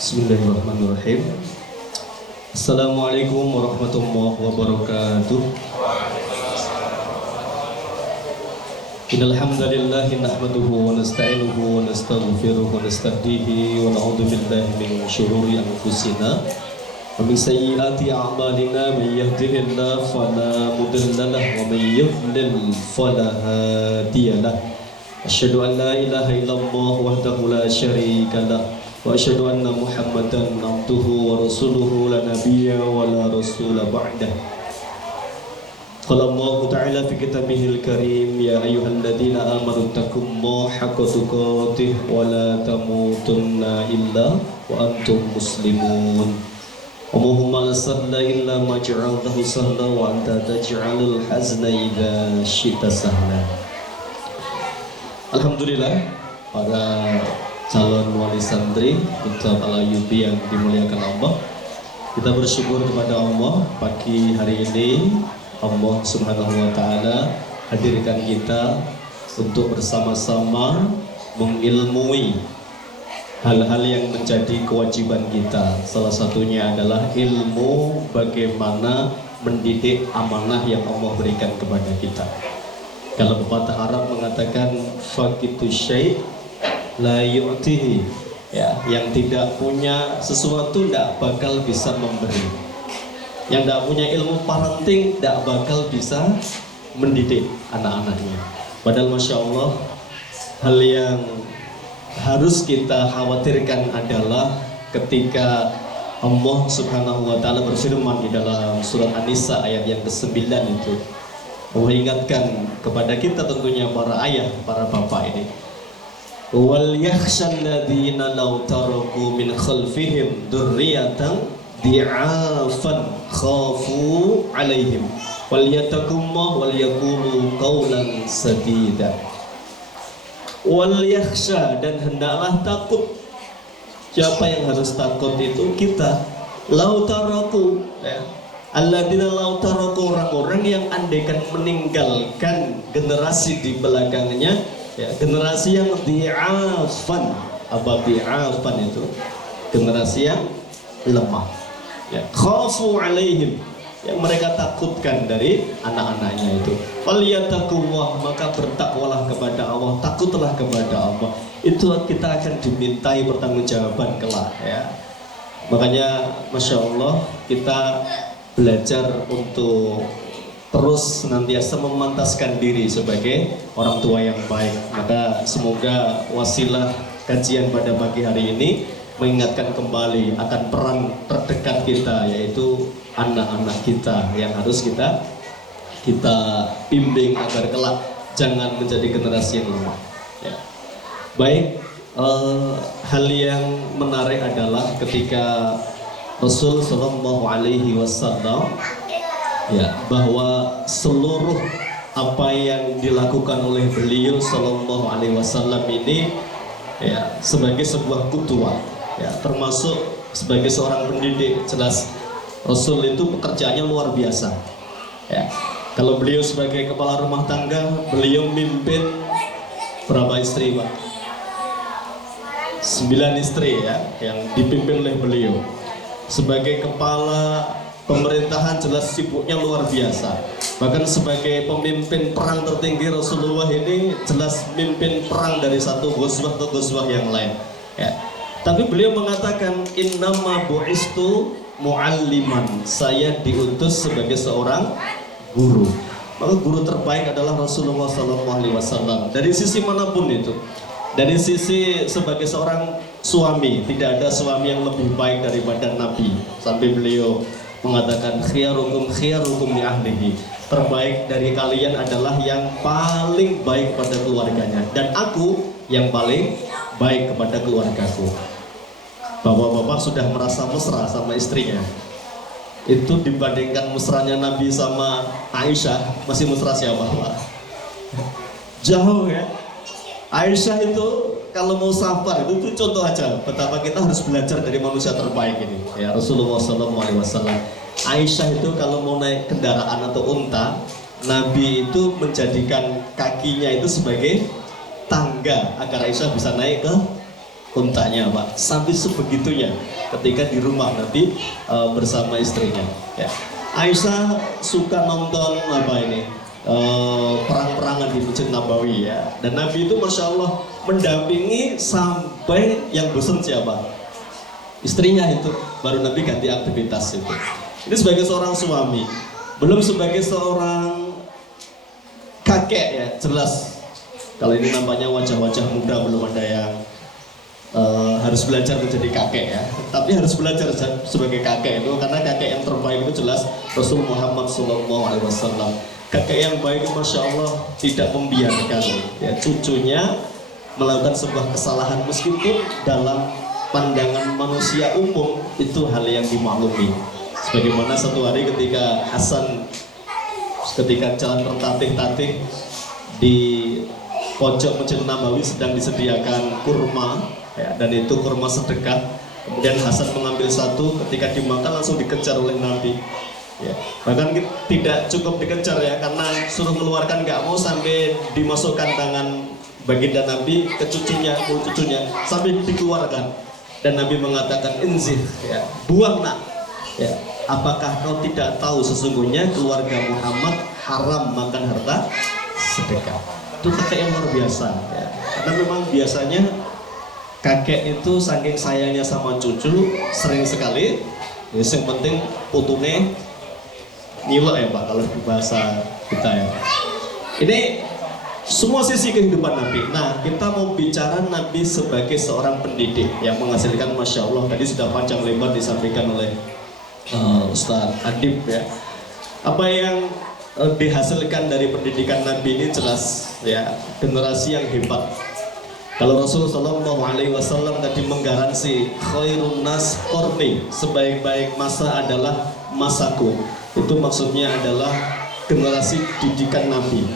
Bismillahirrahmanirrahim. Assalamualaikum warahmatullahi wabarakatuh. Innal hamdalillah nahmaduhu wa nasta'inuhu wa nastaghfiruhu wa nastahdihi wa na'udzu billahi min syururi anfusina wa min sayyiati a'malina may yahdihillahu fala mudilla lahu wa may yudlil fala hadiya lahu. Asyhadu an la ilaha illallah wahdahu la syarika lahu wa asyhadu anna Muhammadan abduhu wa rasuluhu la nabiyya wa la rasula ba'dah. Qala Allah ta'ala fi kitabihil karim ya ayyuhalladzina amanu taqullaha haqqa tuqatih wa la tamutunna illa wa antum muslimun. Allahumma la sahla illa ma ja'altahu sahla wa anta taj'alul hazna idza syi'ta sahla. Alhamdulillah, para calon wali santri Dr. Al-Ayyubi yang dimuliakan Allah, kita bersyukur kepada Allah pagi hari ini Allah Subhanahu wa Ta'ala hadirkan kita untuk bersama-sama mengilmui hal-hal yang menjadi kewajiban kita. Salah satunya adalah ilmu bagaimana mendidik amanah yang Allah berikan kepada kita. Kalau pepatah Arab mengatakan faqitu syai' la yu'tihi, ya, yang tidak punya sesuatu tidak bakal bisa memberi, yang tidak punya ilmu parenting tidak bakal bisa mendidik anak-anaknya. Padahal Masya Allah, hal yang harus kita khawatirkan adalah ketika Allah Subhanahu wa Ta'ala berfirman di dalam surat An-Nisa ayat yang ke-9 itu, Allah ingatkan kepada kita, tentunya para ayah, para bapak ini, wal yakhshal ladzina law taraku min khalfihim dzurriyyatan di'afan khafu 'alaihim wal yattaqullah wal yaqulu qawlan sadida. Wal yakhsha, dan hendaklah takut. Siapa yang harus takut itu? Kita. Law taraku, ya. Alladzina law taraku, orang-orang yang andaikan meninggalkan generasi di belakangnya, ya, generasi yang di'afan. Apa di'afan itu? Generasi yang lemah, ya. Khafu alaihim, yang mereka takutkan dari anak-anaknya itu. Falyattaqullah, maka bertakwalah kepada Allah, takutlah kepada Allah. Itu kita akan dimintai pertanggungjawaban kelak, ya. Makanya Masya Allah, kita belajar untuk terus senantiasa memantaskan diri sebagai orang tua yang baik. Maka semoga wasilah kajian pada pagi hari ini mengingatkan kembali akan peran terdekat kita, yaitu anak-anak kita yang harus kita bimbing agar kelak jangan menjadi generasi yang lemah, ya. Baik, hal yang menarik adalah ketika Rasul Shallallahu Alaihi Wasallam, ya, bahwa seluruh apa yang dilakukan oleh beliau Shallallahu Alaihi Wasallam ini, ya, sebagai sebuah kudwah, ya, termasuk sebagai seorang pendidik. Jelas Rasul itu pekerjaannya luar biasa, ya. Kalau beliau sebagai kepala rumah tangga, beliau mimpin berapa istri, Pak? 9 istri, ya, yang dipimpin oleh beliau. Sebagai kepala pemerintahan jelas sibuknya luar biasa. Bahkan sebagai pemimpin perang tertinggi, Rasulullah ini jelas mimpin perang dari satu ghazwah ke ghazwah yang lain, ya. Tapi beliau mengatakan innama bu'istu mu'alliman, saya diutus sebagai seorang guru. Maka guru terbaik adalah Rasulullah SAW. Dari sisi manapun itu, dari sisi sebagai seorang suami, tidak ada suami yang lebih baik daripada Nabi. Sampai beliau mengatakan khiyarukum khiyarukum li ahlihi, terbaik dari kalian adalah yang paling baik kepada keluarganya, dan aku yang paling baik kepada keluargaku. Bapak-bapak sudah merasa mesra sama istrinya. Itu dibandingkan mesranya Nabi sama Aisyah, masih mesra siapa, Pak? Jauh, ya. Aisyah itu kalau mau sabar itu contoh aja betapa kita harus belajar dari manusia terbaik ini, ya, Rasulullah SAW. Aisyah itu kalau mau naik kendaraan atau unta, Nabi itu menjadikan kakinya itu sebagai tangga agar Aisyah bisa naik ke untanya Pak, sampai sebegitunya ketika di rumah Nabi bersama istrinya ya. Aisyah suka nonton apa ini perang-perangan di Masjid Nabawi ya, dan Nabi itu Masya Allah mendampingi sampai yang bosan siapa? Istrinya itu, baru Nabi ganti aktivitas itu. Ini sebagai seorang suami, belum sebagai seorang kakek ya, jelas kalau ini nampaknya wajah-wajah muda, belum ada yang harus belajar menjadi kakek ya, tapi harus belajar sebagai kakek itu, karena kakek yang terbaik itu jelas Rasul Muhammad SAW. Kakek yang baik, Masya Allah, tidak membiarkan ya cucunya melakukan sebuah kesalahan meskipun dalam pandangan manusia umum itu hal yang dimaklumi. Sebagaimana satu hari ketika Hasan ketika jalan tertatih-tatih di pojok Masjid Nabawi sedang disediakan kurma ya, dan itu kurma sedekah. Kemudian Hasan mengambil satu, ketika dimakan langsung dikejar oleh Nabi ya. Bahkan tidak cukup dikejar ya, karena suruh mengeluarkan, nggak mau, sampai dimasukkan tangan baginda Nabi ke cucunya, sampai dikeluarkan. Dan Nabi mengatakan, inzih ya, buang nak ya. Apakah kau tidak tahu sesungguhnya keluarga Muhammad haram makan harta sedekah? Itu kakek yang luar biasa ya. Karena memang biasanya kakek itu saking sayangnya sama cucu sering sekali ya, yang penting putune nyilok ya Pak, kalau di bahasa kita ya. Ini semua sisi kehidupan Nabi. Nah, kita mau bicara Nabi sebagai seorang pendidik yang menghasilkan, Masya Allah, tadi sudah panjang lebar disampaikan oleh Ustaz Adib ya. Apa yang dihasilkan dari pendidikan Nabi ini jelas ya, generasi yang hebat. Kalau Rasulullah SAW tadi menggaransi khairun nas qarni, sebaik-baik masa adalah masaku. Itu maksudnya adalah generasi didikan Nabi.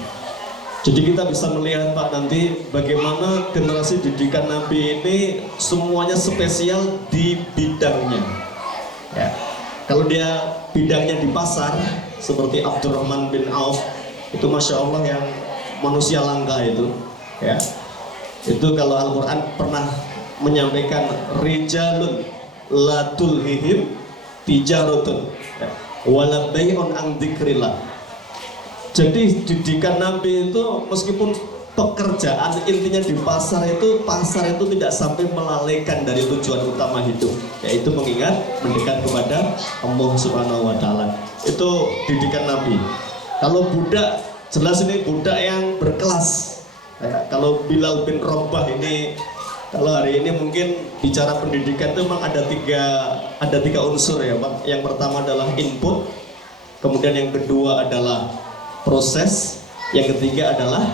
Jadi kita bisa melihat Pak nanti bagaimana generasi didikan Nabi ini semuanya spesial di bidangnya ya. Kalau dia bidangnya di pasar seperti Abdurrahman bin Auf, itu Masya Allah yang manusia langka itu ya. Itu kalau Al-Quran pernah menyampaikan rijalun la tulhihim tijaratun ya, wala bai'un an dzikrillah. Jadi didikan Nabi itu meskipun pekerjaan intinya di pasar itu tidak sampai melalaikan dari tujuan utama hidup, yaitu mengingat mendekat kepada Allah Subhanahu wa taala. Itu didikan Nabi. Kalau budak, jelas ini budak yang berkelas. Ya, kalau Bilal bin Rabah ini, kalau hari ini mungkin bicara pendidikan itu memang ada tiga unsur ya Pak. Yang pertama adalah input, kemudian yang kedua adalah proses, yang ketiga adalah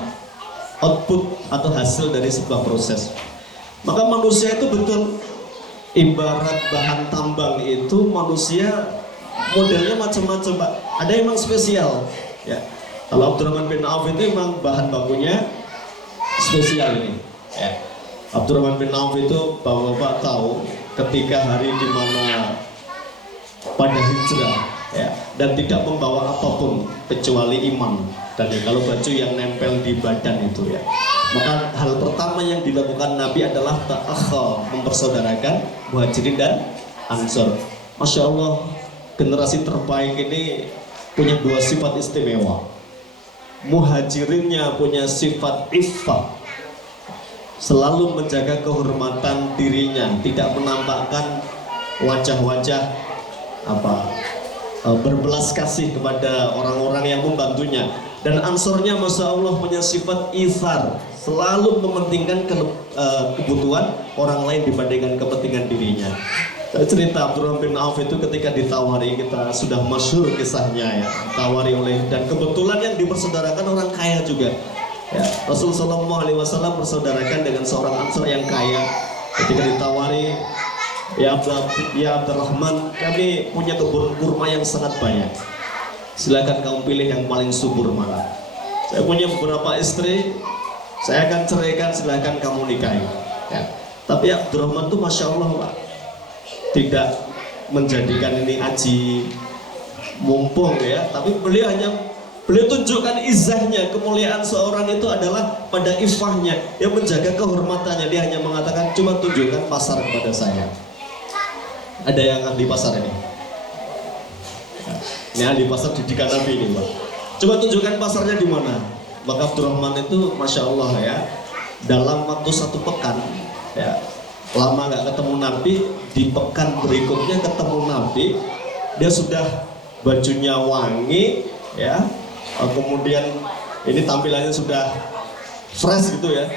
output atau hasil dari sebuah proses. Maka manusia itu betul ibarat bahan tambang, itu manusia modelnya macam-macam Pak. Ada yang memang spesial ya. Kalau Abdurrahman bin Auf itu memang bahan bakunya spesial ini ya. Abdurrahman bin Auf itu Bapak tahu ketika hari dimana pada hijrah ya, dan tidak membawa apapun kecuali iman, dan ya, kalau baju yang nempel di badan itu ya, maka hal pertama yang dilakukan Nabi adalah ta'akhal, mempersaudarakan Muhajirin dan Ansor. Masya Allah, generasi terbaik ini punya dua sifat istimewa. Muhajirinnya punya sifat iffah, selalu menjaga kehormatan dirinya, tidak menampakkan wajah-wajah berbelas kasih kepada orang-orang yang membantunya. Dan Ansornya Masya Allah punya sifat ithar, selalu mementingkan kebutuhan orang lain dibandingkan kepentingan dirinya. Saya cerita Abdurrahman bin Auf itu ketika ditawari, kita sudah masyhur kisahnya ya, ditawari oleh, dan kebetulan yang dipersaudarakan orang kaya juga ya. Rasulullah SAW bersaudarakan dengan seorang Ansor yang kaya. Ketika ditawari, ya Abdurrahman, kami punya kebun kurma yang sangat banyak, silakan kamu pilih yang paling subur mana. Saya punya beberapa istri, saya akan ceraikan, silakan kamu nikahi ya. Tapi Abdurrahman itu Masya Allah Pak, tidak menjadikan ini aji mumpung ya, tapi beliau hanya Beliau tunjukkan izahnya, kemuliaan seorang itu adalah pada ifahnya, yang menjaga kehormatannya. Dia hanya mengatakan, cuma tunjukkan pasar kepada saya. Ada yang ahli pasar ini? Ini ahli pasar didikan Nabi ini, Pak. Coba tunjukkan pasarnya di mana. Maka Abdurrahman itu, masya Allah ya, dalam waktu 1 pekan, ya, lama nggak ketemu Nabi, di pekan berikutnya ketemu Nabi, dia sudah bajunya wangi, ya, kemudian ini tampilannya sudah fresh gitu ya.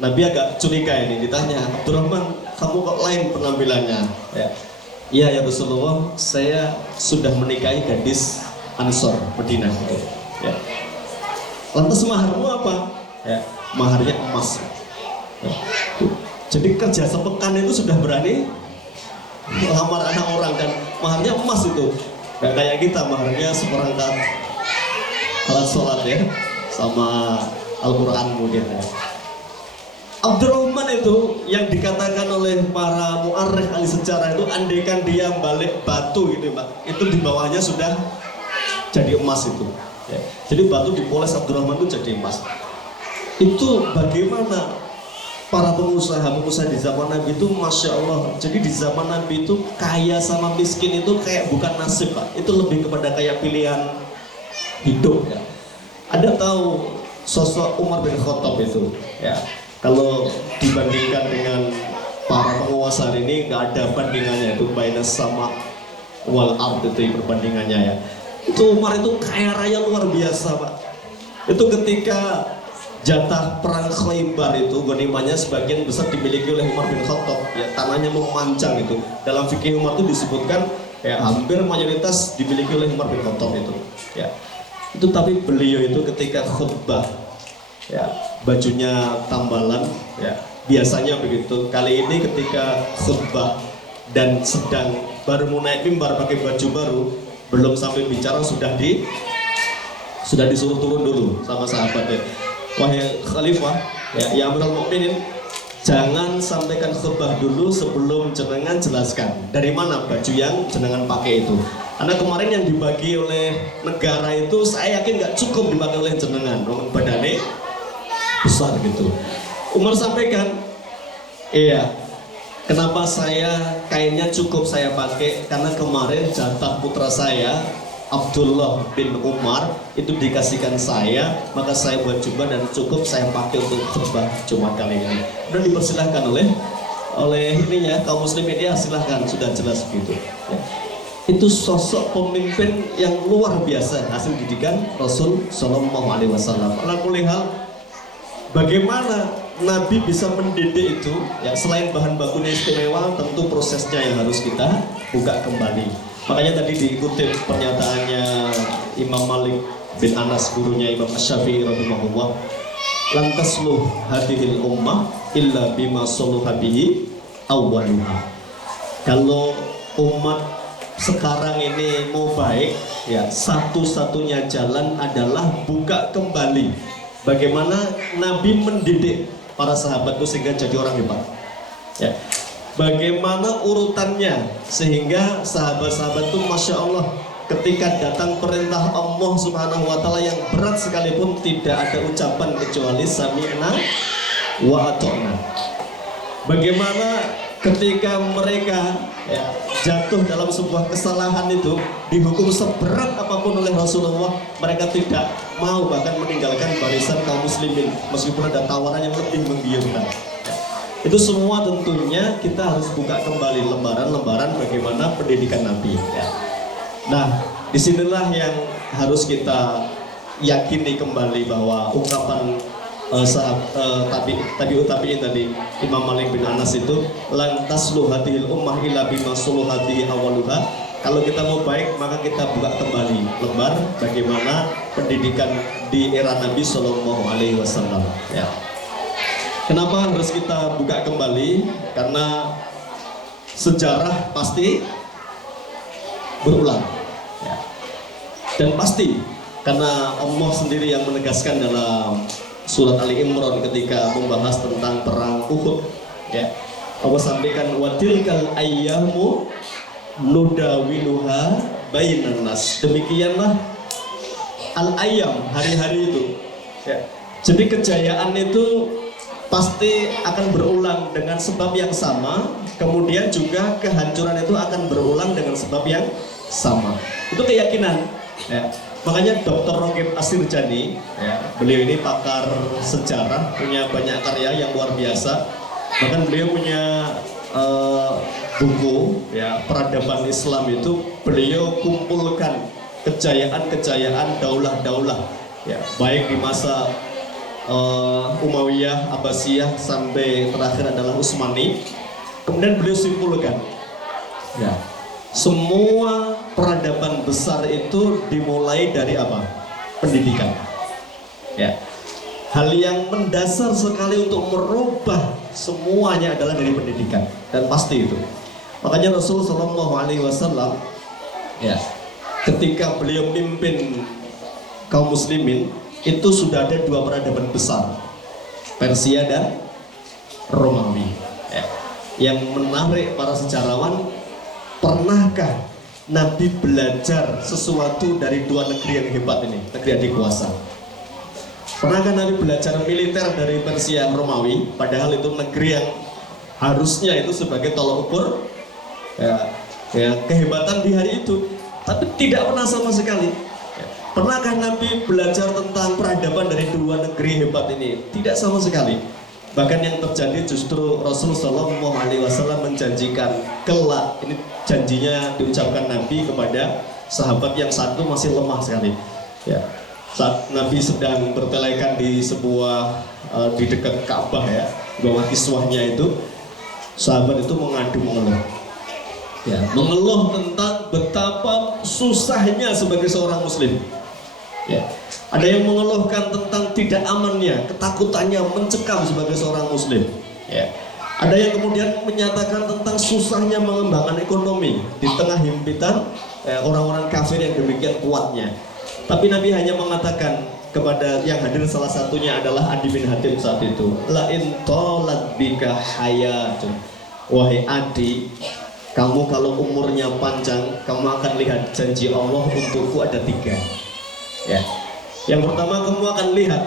Nabi agak curiga ini, ditanya, Abdurrahman, kamu kok lain penampilannya? Ya. Iya ya Rasulullah, saya sudah menikahi gadis Ansor Madinah. Ya. Lantas maharmu apa? Ya, maharnya emas. Ya. Jadi kerja sepekan itu sudah berani melamar anak orang dan maharnya emas itu. Gak kayak kita, maharnya seperangkat alat sholat ya, sama Al-Quran mungkin ya. Abdurrahman itu yang dikatakan oleh para mu'arrikh ahli sejarah itu, andaikan dia balik batu gitu Pak, itu di bawahnya sudah jadi emas itu ya. Jadi batu dipoles Abdurrahman itu jadi emas. Itu bagaimana para pengusaha di zaman Nabi itu, masya Allah. Jadi di zaman Nabi itu kaya sama miskin itu kayak bukan nasib Pak, itu lebih kepada kayak pilihan hidup ya. Ada tahu sosok Umar bin Khattab itu ya, kalau dibandingkan dengan para penguasa hari ini nggak ada bandingannya, itu bainas sama wal ard itu perbandingannya ya. Itu Umar itu kaya raya luar biasa Pak. Itu ketika jatah perang Khaybar itu ghanimahnya sebagian besar dimiliki oleh Umar bin Khattab ya, tanahnya memanjang itu. Dalam fikih Umar itu disebutkan ya hampir mayoritas dimiliki oleh Umar bin Khattab itu ya. Itu tapi beliau itu ketika khutbah ya, bajunya tambalan ya, biasanya begitu. Kali ini ketika khutbah dan sedang baru mau naik mimbar pakai baju baru, belum sampai bicara sudah disuruh turun dulu sama sahabatnya. Wahai khalifah ya Amirul Mukminin, jangan sampaikan khutbah dulu sebelum jenengan jelaskan dari mana baju yang jenengan pakai itu. Karena kemarin yang dibagi oleh negara itu saya yakin nggak cukup dipakai oleh jenengan, badannya besar gitu. Umar sampaikan, iya, kenapa saya kainnya cukup saya pakai, karena kemarin jatah putra saya Abdullah bin Umar itu dikasihkan saya, maka saya buat jubah dan cukup saya pakai untuk khutbah Jumat kali ini. Dan dipersilahkan oleh ininya kaum muslimin, ya silahkan, sudah jelas begitu ya. Itu sosok pemimpin yang luar biasa, hasil didikan Rasul Shallallahu Alaihi Wasallam. Bagaimana Nabi bisa mendidik itu ya, selain bahan bakunya istimewa, tentu prosesnya yang harus kita buka kembali. Makanya tadi diikuti pernyataannya Imam Malik bin Anas, gurunya Imam Asy-Syafi'i rahimahullah, lantas lu hadhil ummah illa bima soluha bihi awwaluha. Kalau umat sekarang ini mau baik ya, satu-satunya jalan adalah buka kembali bagaimana Nabi mendidik para sahabat itu sehingga jadi orang hebat ya. Bagaimana urutannya sehingga sahabat-sahabat itu masya Allah ketika datang perintah Allah Subhanahu wa Ta'ala yang berat sekalipun tidak ada ucapan kecuali sami'na wa ata'na. Bagaimana ketika mereka ya, jatuh dalam sebuah kesalahan itu dihukum seberat apapun oleh Rasulullah, mereka tidak mau bahkan meninggalkan barisan kaum muslimin meskipun ada tawaran yang lebih menggiurkan ya. Itu semua tentunya kita harus buka kembali lembaran-lembaran bagaimana pendidikan Nabi ya. Nah disinilah yang harus kita yakini kembali bahwa ungkapan tabi'in tadi Imam Malik bin Anas itu, lantas lu hadhil ummah illa bima suluhati awaluha. Kalau kita mau baik maka kita buka kembali lembar bagaimana pendidikan di era Nabi Shallallahu Alaihi Wasallam ya. Kenapa harus kita buka kembali? Karena sejarah pasti berulang ya. Dan pasti karena Allah sendiri yang menegaskan dalam surat Ali Imran ketika membahas tentang perang Uhud ya, Allah sampaikan watilkal ayyamu nudawiluha bainan nas. Demikianlah al-ayyam, hari-hari itu. Ya. Jadi kejayaan itu pasti akan berulang dengan sebab yang sama, kemudian juga kehancuran itu akan berulang dengan sebab yang sama. Itu keyakinan. Ya. Makanya Dr. Rogib Asirjani, ya, beliau ini pakar sejarah, punya banyak karya yang luar biasa. Bahkan beliau punya buku, ya, peradaban Islam itu beliau kumpulkan kejayaan-kejayaan daulah-daulah, ya, baik di masa Umayyah, Abbasiyah sampai terakhir adalah Utsmani. Kemudian beliau simpulkan, ya, semua peradaban besar itu dimulai dari apa? Pendidikan. Ya. Hal yang mendasar sekali untuk merubah semuanya adalah dari pendidikan, dan pasti itu. Makanya Rasulullah SAW, ya, ketika beliau mimpin kaum muslimin, itu sudah ada dua peradaban besar, Persia dan Romawi. Ya. Yang menarik para sejarawan, pernahkah Nabi belajar sesuatu dari dua negeri yang hebat ini, negeri adik kuasa? Pernahkah Nabi belajar militer dari Persia Romawi, padahal itu negeri yang harusnya itu sebagai tolok ukur, ya, ya, kehebatan di hari itu, tapi tidak pernah sama sekali. Pernahkah Nabi belajar tentang peradaban dari dua negeri hebat ini? Tidak sama sekali. Bahkan yang terjadi justru Rasulullah SAW menjanjikan kelak, ini janjinya diucapkan Nabi kepada sahabat yang satu masih lemah sekali. Ya, saat Nabi sedang bertelekan di sebuah di dekat Ka'bah, ya, di bawah kiswahnya itu, sahabat itu mengeluh, ya, mengeluh tentang betapa susahnya sebagai seorang muslim. Ya. Ada yang mengeluhkan tentang tidak amannya, ketakutannya mencekam sebagai seorang muslim. Ya. Ada yang kemudian menyatakan tentang susahnya mengembangkan ekonomi di tengah himpitan orang-orang kafir yang demikian kuatnya. Tapi Nabi hanya mengatakan kepada yang hadir, salah satunya adalah Adi bin Hatim saat itu, la in talat bika hayatun, wahai Adi, kamu kalau umurnya panjang, kamu akan lihat janji Allah untukku ada tiga. Ya. Yang pertama, kamu akan lihat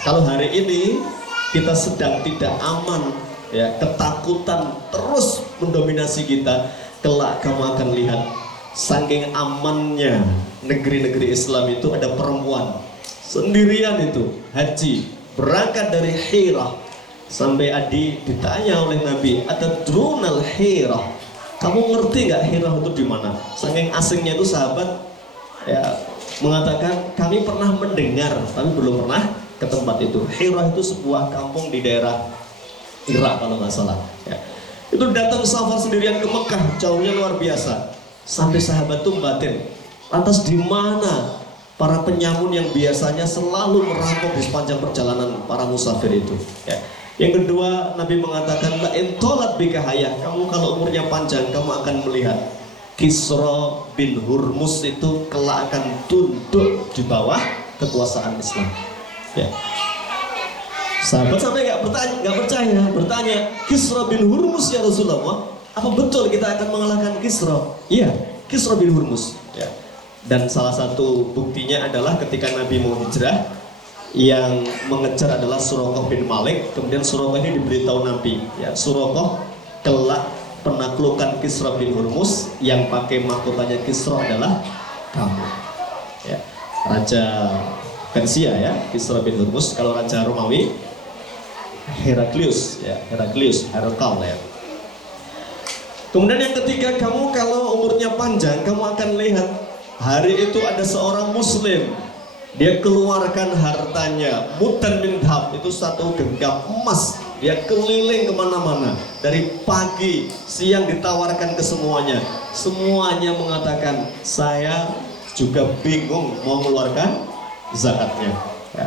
kalau hari ini kita sedang tidak aman, ya, ketakutan terus mendominasi kita, kelak kamu akan lihat saking amannya negeri-negeri Islam itu ada perempuan sendirian itu haji berangkat dari Hira. Sampai Adi ditanya oleh Nabi, atadrunal Hira, kamu ngerti nggak Hira itu di mana? Saking asingnya itu sahabat, ya, mengatakan kami pernah mendengar tapi belum pernah ke tempat itu. Hira itu sebuah kampung di daerah Irak kalau nggak salah. Ya. Itu datang safar sendirian ke Mekah, jauhnya luar biasa. Sampai sahabat itu batin, lantas di mana para penyamun yang biasanya selalu merampok di sepanjang perjalanan para musafir itu? Ya. Yang kedua, Nabi mengatakan, la intolat bika hayah, kamu kalau umurnya panjang kamu akan melihat Kisra bin Hurmuz itu kelak akan tunduk di bawah kekuasaan Islam. Ya. Sahabat sampai nggak percaya, bertanya, Kisra bin Hurmuz ya Rasulullah, apa betul kita akan mengalahkan Kisra? Iya, Kisra bin Hurmuz. Ya. Dan salah satu buktinya adalah ketika Nabi mau hijrah, yang mengejar adalah Suraqah bin Malik. Kemudian Suraqah ini diberitahu Nabi, ya, Suraqah kelak penaklukan Kisra bin Hurmuz, yang pakai mahkotanya Kisra adalah kamu. Ya. Raja Persia, ya, Kisra bin Hurmuz. Kalau Raja Romawi Heraklius, ya, Herakal, ya. Kemudian yang ketiga, kamu kalau umurnya panjang kamu akan lihat hari itu ada seorang muslim, dia keluarkan hartanya, mudan min dhab, itu satu genggam emas. Dia keliling kemana-mana, dari pagi, siang ditawarkan ke semuanya. Semuanya mengatakan, saya juga bingung mau mengeluarkan zakatnya. Ya.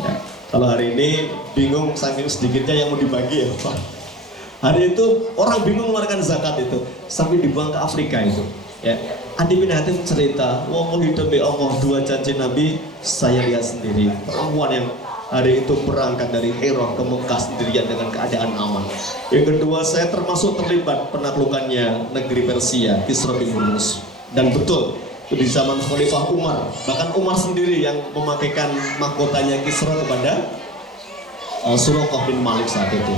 Ya. Kalau hari ini bingung saking sedikitnya yang mau dibagi, ya Pak. Hari itu orang bingung mengeluarkan zakat itu, sampai dibuang ke Afrika itu. Ya. Adi bin Hatim cerita, wong hidup be Allah, dua janji Nabi saya lihat sendiri. Perempuan yang hari itu berangkat dari Hira ke Mekah sendirian dengan keadaan aman. Yang kedua, saya termasuk terlibat penaklukannya negeri Persia, Kisra bin Hurmuz. Dan betul, di zaman Khalifah Umar. Bahkan Umar sendiri yang memakaikan mahkotanya Kisra kepada Suraqah bin Malik saat itu.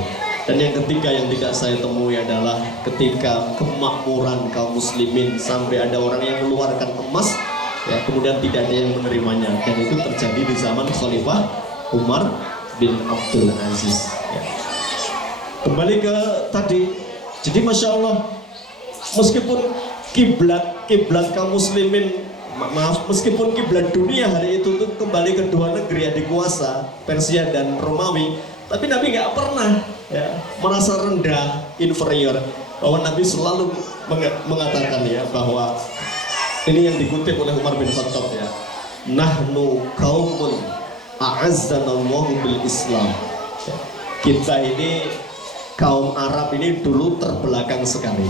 Dan yang ketiga yang tidak saya temui adalah ketika kemakmuran kaum muslimin sampai ada orang yang mengeluarkan emas, ya, kemudian tidak ada yang menerimanya. Dan itu terjadi di zaman Khalifah Umar bin Abdul Aziz. Ya. Kembali ke tadi, jadi masya Allah, meskipun kiblat kaum muslimin, maaf, meskipun kiblat dunia hari itu tuh kembali ke dua negeri yang dikuasa, Persia dan Romawi, tapi Nabi nggak pernah ya merasa rendah, inferior. Bahwa Nabi selalu mengatakan ya bahwa ini yang dikutip oleh Umar bin Khattab ya, nahnu qaumun a'azzanallahu bil Islam. Ya, kita ini kaum Arab ini dulu terbelakang sekali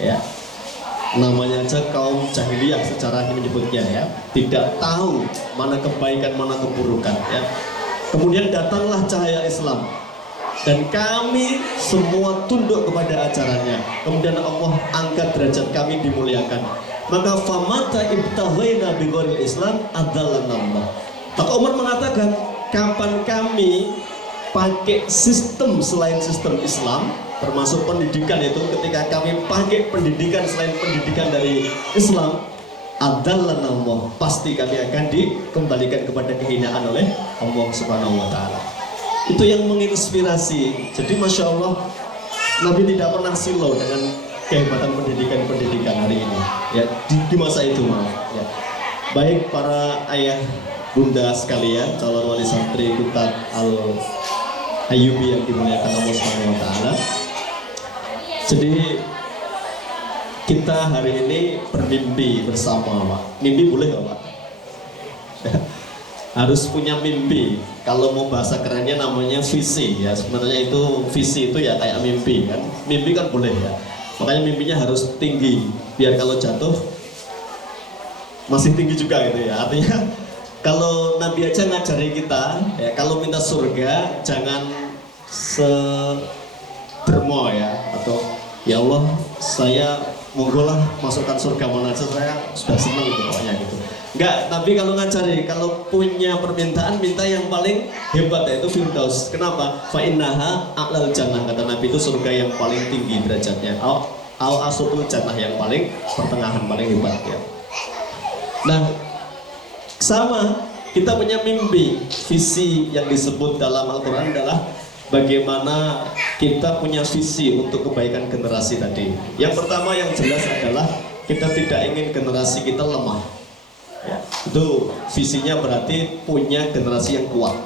ya. Namanya aja kaum jahiliyah secara menyebutnya ya, tidak tahu mana kebaikan mana keburukan ya. Kemudian datanglah cahaya Islam dan kami semua tunduk kepada ajarannya. Kemudian Allah angkat derajat kami, dimuliakan. Maka famata ibtaghaina bi ghairil Islam adzallana Allah. Maka Umar mengatakan, kapan kami pakai sistem selain sistem Islam, termasuk pendidikan itu, ketika kami pakai pendidikan selain pendidikan dari Islam, adzallana Allah, pasti kami akan dikembalikan kepada kehinaan oleh Allah Subhanahu wa taala. Itu yang menginspirasi. Jadi masya Allah, Nabi tidak pernah silau dengan kehebatan pendidikan hari ini ya, di masa itu, maaf ya. Baik para ayah bunda sekalian, calon wali santri Kutat Al Ayyubi yang dimuliakan Allah Subhanahu wa taala. Jadi kita hari ini bermimpi bersama, Pak. Mimpi boleh nggak, Pak? Harus punya mimpi. Kalau mau bahasa kerennya namanya visi ya. Sebenarnya itu visi itu ya kayak mimpi kan. Mimpi kan boleh ya. Makanya mimpinya harus tinggi biar kalau jatuh masih tinggi juga gitu ya. Artinya kalau Nabi aja ngajari kita ya, kalau minta surga jangan sedermo ya, atau ya Allah saya monggolah masukkan surga mana aja, saya sudah senang gitu pokoknya gitu. Enggak, tapi kalau ngajari, kalau punya permintaan minta yang paling hebat yaitu Firdaus. Kenapa? Fa innaha a'lal jannah, kata Nabi, itu surga yang paling tinggi derajatnya. Al asuful jannah, yang paling pertengahan, paling hebat ya. Nah, sama kita punya mimpi, visi yang disebut dalam Al-Qur'an adalah bagaimana kita punya visi untuk kebaikan generasi tadi. Yang pertama yang jelas adalah kita tidak ingin generasi kita lemah ya. Itu visinya berarti punya generasi yang kuat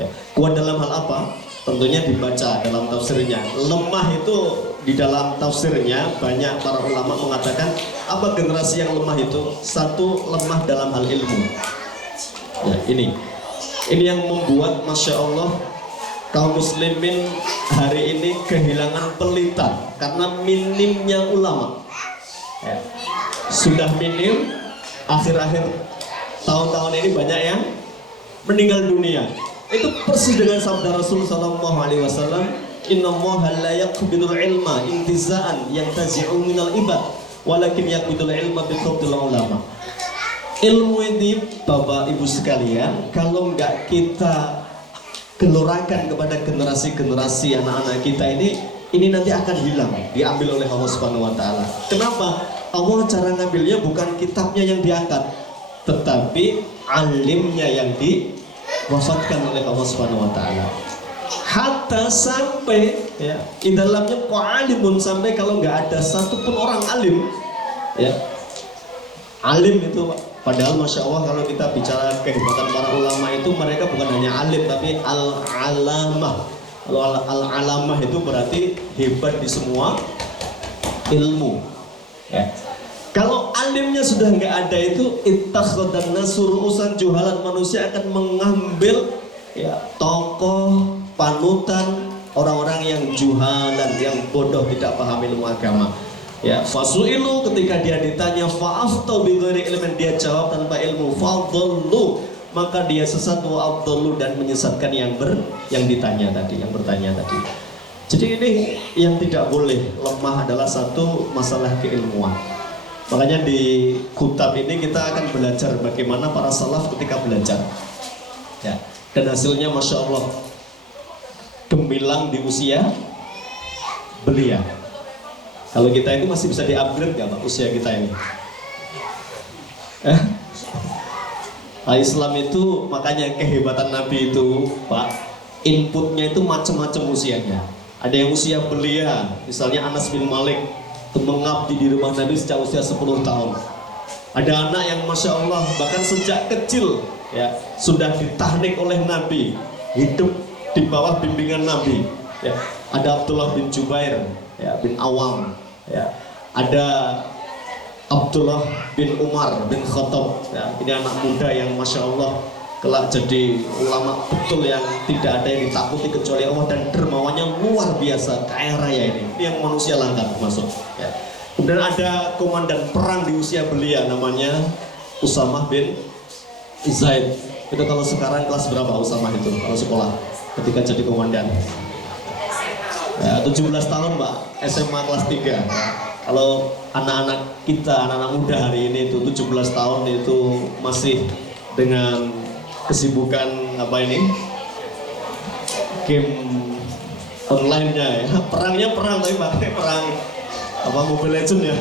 ya. Kuat dalam hal apa? Tentunya dibaca dalam tafsirnya. Lemah itu di dalam tafsirnya banyak para ulama mengatakan apa generasi yang lemah itu? Satu, lemah dalam hal ilmu ya. Ini yang membuat masya Allah kaum muslimin hari ini kehilangan pelita karena minimnya ulama ya. Sudah minim, akhir-akhir tahun-tahun ini banyak yang meninggal dunia. Itu persis dengan sabda Rasul sallallahu alaihi wasallam, innallaha la yaqbidul ilma intiza'an yantazi'u minal ibad walakin yaqbidul ilma bi qabdil ulama. Ilmu ini Bapak Ibu sekalian, kalau enggak kita gelorkan kepada generasi-generasi anak-anak kita ini nanti akan hilang, diambil oleh Allah Subhanahu wa taala. Kenapa? Allah cara ngambilnya bukan kitabnya yang diangkat, tetapi alimnya yang diwafatkan oleh Allah Subhanahu wa taala. Hatta sampai ya, di dalamnya alimun, sampai kalau nggak ada satupun orang alim ya. Alim itu padahal masya Allah kalau kita bicara kehebatan para ulama itu, mereka bukan hanya alim tapi al-alamah. Kalau al-alamah itu berarti hebat di semua ilmu ya. Kalau alimnya sudah nggak ada itu, ittakhadhan nasu ru'usan juhalan, manusia akan mengambil ya tokoh panutan orang-orang yang juhalan, yang bodoh, tidak paham ilmu agama ya. Fasu'ilu, ketika dia ditanya fa'aftau bi ghairi ilmin, dia jawab tanpa ilmu, fadhallu, maka dia sesat, wa adhallu, dan menyesatkan yang ditanya tadi, yang bertanya tadi. Jadi ini yang tidak boleh lemah adalah satu, masalah keilmuan Makanya di Kutab ini kita akan belajar bagaimana para salaf ketika belajar. Ya. Dan hasilnya Masya Allah gemilang di usia belia. Kalau kita ini masih bisa di-upgrade nggak Pak usia kita ini? Nah, Islam itu makanya kehebatan Nabi itu Pak, inputnya itu macam-macam usianya. Ada yang usia belia, misalnya Anas bin Malik mengabdi di rumah Nabi sejak usia 10 tahun. Ada anak yang Masya Allah bahkan sejak kecil ya sudah ditahnik oleh Nabi, hidup di bawah bimbingan Nabi ya. Ada Abdullah bin Jubair ya, bin Awam ya. Ada Abdullah bin Umar bin Khattab ya. Ini anak muda yang Masya Allah kelak jadi ulama betul yang tidak ada yang ditakuti kecuali Allah, dan dermawannya luar biasa, kaya raya ini yang manusia langka termasuk ya. Kemudian ada komandan perang di usia belia namanya Usamah bin Zaid. Itu kalau sekarang kelas berapa Usamah itu kalau sekolah ketika jadi komandan? Ya, 17 tahun Pak, SMA kelas 3 ya. Kalau anak-anak kita, anak-anak muda hari ini itu 17 tahun itu masih dengan kesibukan apa ini, game online-nya ya. Perangnya perang tapi pakai perang apa, Mobile Legends ya.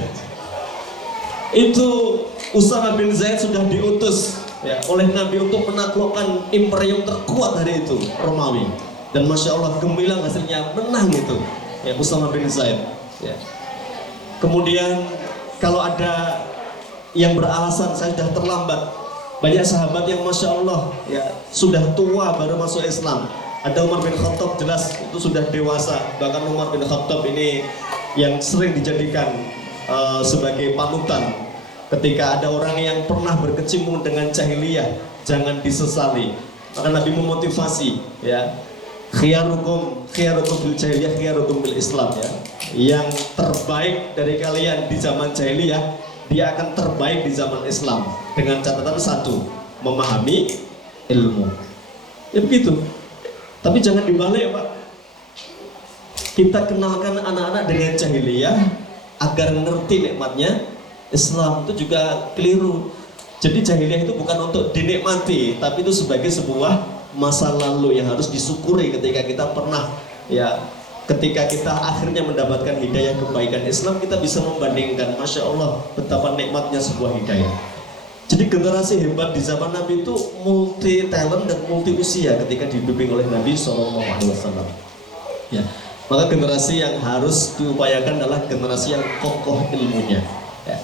Itu Usamah bin Zaid sudah diutus ya oleh Nabi untuk menaklukkan imperium terkuat hari itu, Romawi. Dan Masya Allah gemilang hasilnya, menang itu ya Usamah bin Zaid ya. Kemudian kalau ada yang beralasan saya sudah terlambat, banyak sahabat yang Masya Allah ya sudah tua baru masuk Islam. Ada Umar bin Khattab, jelas itu sudah dewasa. Bahkan Umar bin Khattab ini yang sering dijadikan sebagai panutan ketika ada orang yang pernah berkecimpung dengan jahiliyah, jangan disesali. Maka Nabi memotivasi ya, khiyarukum bil jahiliyah khiyarukum bil Islam ya. Yang terbaik dari kalian di zaman jahiliyah, dia akan terbaik di zaman Islam dengan catatan satu, memahami ilmu. Ya begitu. Tapi jangan dibalik Pak. Kita kenalkan anak-anak dengan jahiliyah agar ngerti nikmatnya Islam, itu juga keliru. Jadi jahiliyah itu bukan untuk dinikmati, tapi itu sebagai sebuah masa lalu yang harus disyukuri ketika kita pernah ya, ketika kita akhirnya mendapatkan hidayah kebaikan Islam, kita bisa membandingkan, Masya Allah betapa nikmatnya sebuah hidayah. Jadi generasi hebat di zaman Nabi itu multi talent dan multi usia ketika dibimbing oleh Nabi SAW ya. Maka generasi yang harus diupayakan adalah generasi yang kokoh ilmunya ya.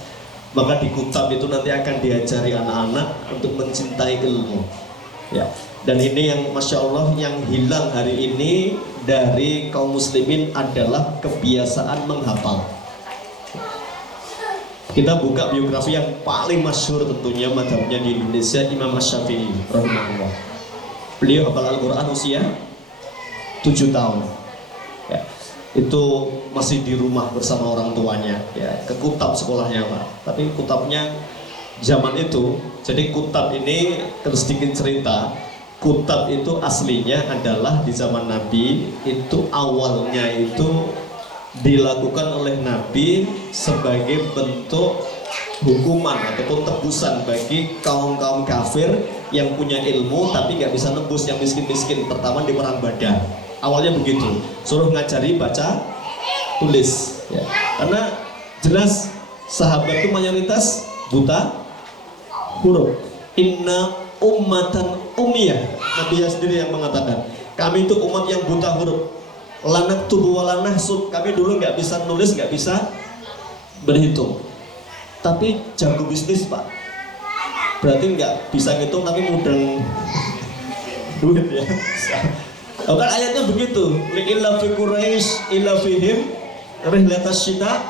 Maka di Kutab itu nanti akan diajari anak-anak untuk mencintai ilmu ya. Dan ini yang Masya Allah yang hilang hari ini dari kaum muslimin adalah kebiasaan menghafal. Kita buka biografi yang paling masyhur tentunya madhabnya di Indonesia, Imam Asy-Syafi'i rahimahullah. Beliau hafal Al-Quran usia 7 tahun ya. Itu masih di rumah bersama orang tuanya ya, ke Kutab sekolahnya Pak. Tapi Kutabnya zaman itu, jadi Kutab ini terus sedikit cerita. Kutab itu aslinya adalah di zaman Nabi, itu awalnya itu dilakukan oleh Nabi sebagai bentuk hukuman ataupun tebusan bagi kaum-kaum kafir yang punya ilmu tapi nggak bisa nebus, yang miskin-miskin. Pertama di perang Badar, awalnya begitu, suruh ngajari baca tulis ya. Karena jelas sahabat itu mayoritas buta huruf. Inna ummatan umiyah, Nabi sendiri yang mengatakan kami itu umat yang buta huruf. Lanak tubuh walanah sub, kami dulu nggak bisa nulis, nggak bisa berhitung, tapi jago bisnis Pak. Berarti nggak bisa ngitung tapi mudeng duit ya. Kan ayatnya begitu, illa fi Quraisy illa fihim rihlatas syita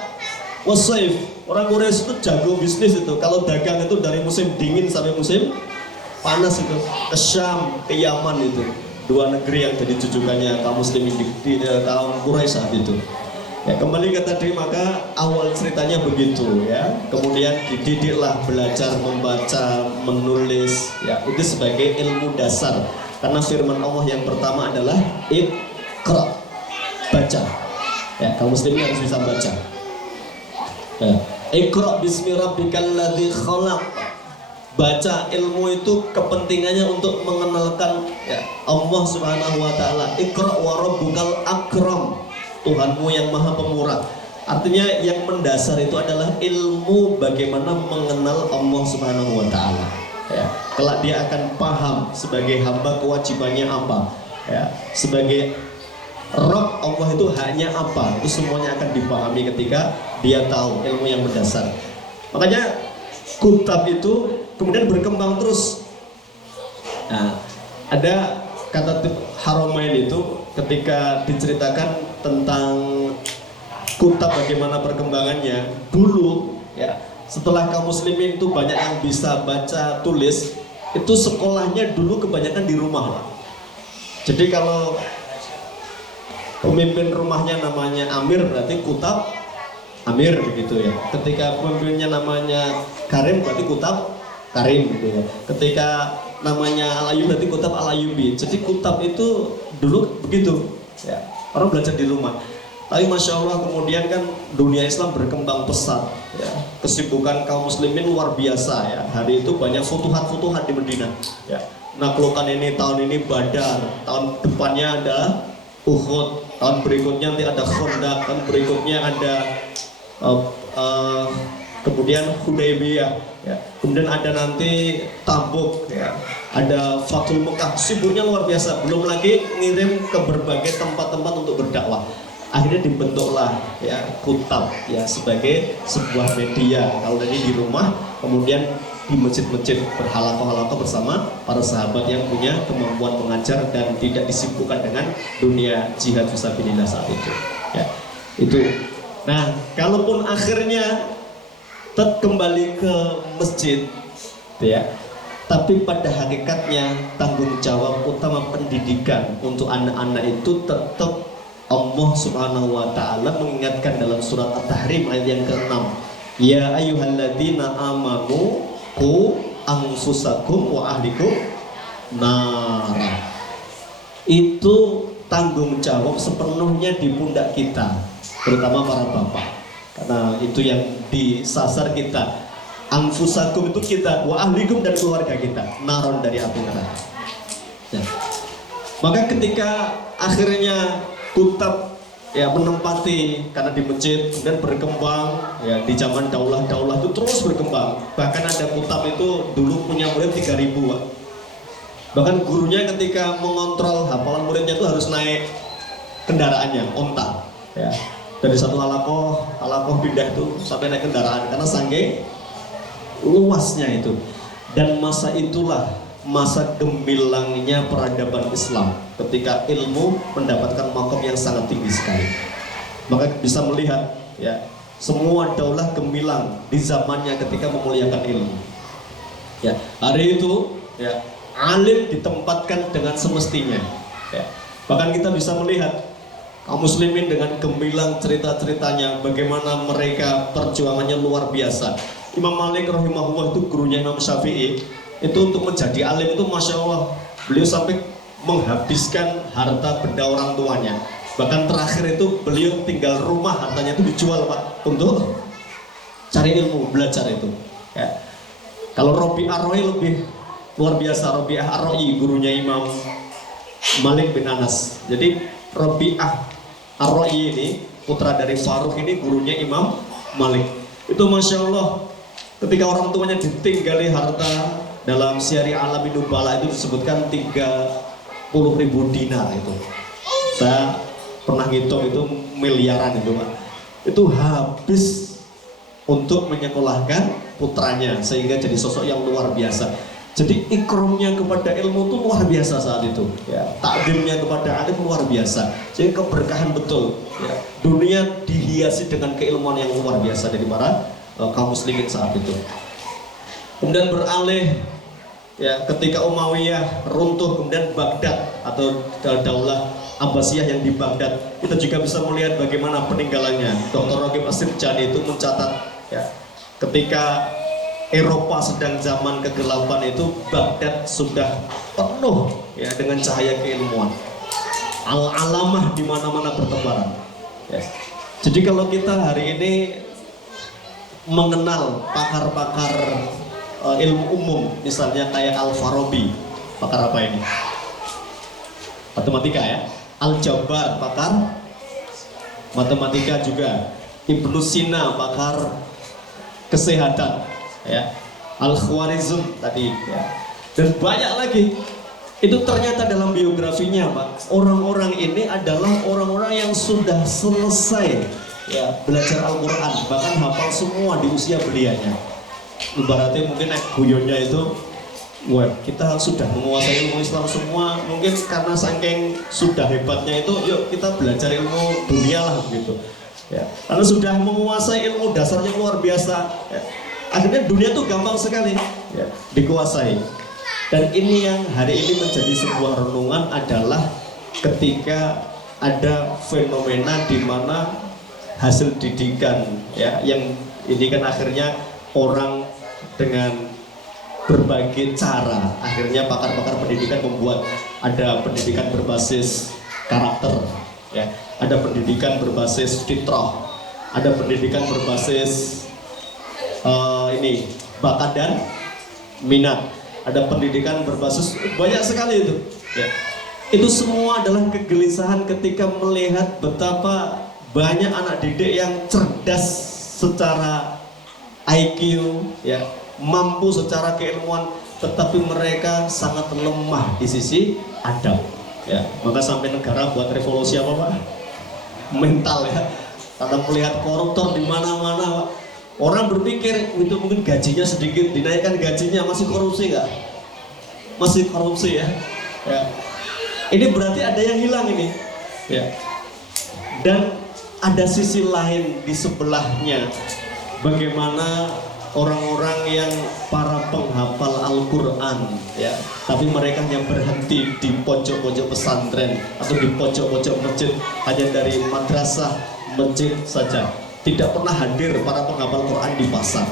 wasaif. Orang Quraisy itu jago bisnis itu. Kalau dagang itu dari musim dingin sampai musim panas itu, ke Syam, ke Yaman itu. Dua negeri yang jadi jujukannya kaum muslimin di kaum Quraisy saat itu. Ya, kembali ke tadi, maka awal ceritanya begitu ya. Kemudian dididiklah belajar membaca, menulis ya, itu sebagai ilmu dasar. Karena firman Allah yang pertama adalah Iqra, baca. Ya, kaum muslimin harus bisa baca. Ya. Iqra bismi rabbikal ladzi khalaq. Baca ilmu itu kepentingannya untuk mengenalkan ya, Allah Subhanahu wa taala. Iqra wa rabbukal akram. Tuhanmu yang Maha Pemurah. Artinya yang mendasar itu adalah ilmu bagaimana mengenal Allah Subhanahu wa taala. Ya, kelak dia akan paham sebagai hamba kewajibannya apa. Ya, sebagai Rabb Allah itu hanya apa. Itu semuanya akan dipahami ketika dia tahu ilmu yang mendasar. Makanya kutab itu kemudian berkembang terus. Nah, ada kata Haramain itu ketika diceritakan tentang kutab bagaimana perkembangannya dulu ya, setelah kaum muslimin itu banyak yang bisa baca tulis, itu sekolahnya dulu kebanyakan di rumah lah. Jadi kalau pemimpin rumahnya namanya Amir berarti kutab Amir begitu ya. Ketika pemimpinnya namanya Karim berarti kutab Karim gitu ya. Ketika namanya Al-Ayyubi berarti kutab Al-Ayyubi. Jadi kutab itu dulu begitu ya. Orang belajar di rumah. Tapi Masya Allah kemudian kan dunia Islam berkembang pesat ya. Kesibukan kaum muslimin luar biasa ya. Hari itu banyak futuhat-futuhat di Madinah ya. Naklukan ini tahun ini Badar, tahun depannya ada Uhud, tahun berikutnya nanti ada Khandaq, tahun berikutnya ada kemudian Hudaybiyah ya. Kemudian ada nanti Tabuk ya. Ada Fathul Mekah, sibuknya luar biasa. Belum lagi ngirim ke berbagai tempat-tempat untuk berdakwah. Akhirnya dibentuklah ya kutab ya sebagai sebuah media. Kalau tadi di rumah, kemudian di masjid-masjid berhalaqah-halaqah bersama para sahabat yang punya kemampuan mengajar dan tidak disibukkan dengan dunia jihad fisabilillah saat itu. Ya, itu. Nah, kalaupun akhirnya tetap kembali ke masjid, ya, tapi pada hakikatnya tanggung jawab utama pendidikan untuk anak-anak itu tetap Allah Subhanahu wa taala mengingatkan dalam surat At-Tahrim ayat yang ke-6. Ya ayyuhalladzina amanu qu anfusakum wa ahlikum nar. Itu tanggung jawab sepenuhnya di pundak kita, terutama para bapak. Karena itu yang disasar kita. Anfusakum itu kita, wa ahlikum dan keluarga kita, naron dari api neraka. Ya. Maka ketika akhirnya kutab ya menempati karena di masjid kemudian berkembang ya di zaman daulah itu terus berkembang. Bahkan ada kutab itu dulu punya murid 3.000. Bahkan gurunya ketika mengontrol hafalan muridnya itu harus naik kendaraannya, onta ya. Dari satu halakoh pindah itu sampai naik kendaraan karena saking luasnya itu. Dan masa itulah masa gemilangnya peradaban Islam ketika ilmu mendapatkan makom yang sangat tinggi sekali. Maka bisa melihat ya semua daulah gemilang di zamannya ketika memuliakan ilmu. Ya, hari itu ya alim ditempatkan dengan semestinya. Ya. Bahkan kita bisa melihat kaum muslimin dengan gemilang cerita-ceritanya bagaimana mereka perjuangannya luar biasa. Imam Malik rahimahullah itu gurunya Imam Syafi'i. Itu untuk menjadi alim itu Masya Allah beliau sampai menghabiskan harta benda orang tuanya. Bahkan terakhir itu beliau tinggal rumah, hartanya itu dijual Pak untuk cari ilmu, belajar itu ya. Kalau Rabi'ah Ar-Ra'i lebih luar biasa. Rabi'ah Ar-Ra'i gurunya Imam Malik bin Anas. Jadi Rabi'ah Ar-Ra'i ini putra dari Faruq ini gurunya Imam Malik. Itu Masya Allah ketika orang tuanya ditinggali harta, dalam Syiari Alamin Nubala itu disebutkan 30.000 dinar itu. Saya pernah ngitung itu miliaran itu Pak. Itu habis untuk menyekolahkan putranya sehingga jadi sosok yang luar biasa. Jadi ikromnya kepada ilmu itu luar biasa saat itu ya. Takdimnya kepada alim luar biasa. Jadi keberkahan betul ya. Dunia dihiasi dengan keilmuan yang luar biasa dari para kaum muslimin saat itu. Kemudian beralih ya ketika Umayyah runtuh, kemudian Baghdad atau daulah Abbasiyah yang di Baghdad, kita juga bisa melihat bagaimana peninggalannya. Dr. Ragib As-Sirjani itu mencatat ya ketika Eropa sedang zaman kegelapan itu Baghdad sudah penuh ya dengan cahaya keilmuan. Al-alamah di mana-mana bertebaran. Ya. Jadi kalau kita hari ini mengenal pakar-pakar ilmu umum, misalnya kayak Al-Farabi, pakar apa ini? Matematika ya. Al-Jabar, pakar matematika juga. Ibnu Sina, pakar kesehatan ya. Al-Khwarizm tadi ya. Dan banyak lagi. Itu ternyata dalam biografinya Pak, orang-orang ini adalah orang-orang yang sudah selesai ya belajar Al-Quran, bahkan hafal semua di usia belianya. Ibaratnya mungkin guyonnya itu, wah kita sudah menguasai ilmu Islam semua, mungkin karena saking sudah hebatnya itu, yuk kita belajar ilmu dunia lah gitu. Ya, karena sudah menguasai ilmu dasarnya luar biasa. Ya. Akhirnya dunia tuh gampang sekali ya, dikuasai. Dan ini yang hari ini menjadi sebuah renungan adalah ketika ada fenomena di mana hasil didikan ya, yang ini kan akhirnya orang dengan berbagai cara, akhirnya pakar-pakar pendidikan membuat ada pendidikan berbasis karakter ya, ada pendidikan berbasis fitrah, ada pendidikan berbasis ini bakat dan minat, ada pendidikan berbasis banyak sekali itu ya. Itu semua adalah kegelisahan ketika melihat betapa banyak anak didik yang cerdas secara IQ ya, mampu secara keilmuan, tetapi mereka sangat lemah di sisi adab ya. Maka sampai negara buat revolusi apa Pak? Mental ya. Karena melihat koruptor di mana-mana Pak. Orang berpikir itu mungkin gajinya sedikit, dinaikkan gajinya, masih korupsi nggak? Masih korupsi ya. Ya. Ini berarti ada yang hilang ini. Ya. Dan ada sisi lain di sebelahnya. Bagaimana orang-orang yang para penghafal Al-Quran ya, tapi mereka yang berhenti di pojok-pojok pesantren atau di pojok-pojok masjid, hanya dari madrasah, masjid saja. Tidak pernah hadir para penghafal Quran di pasar,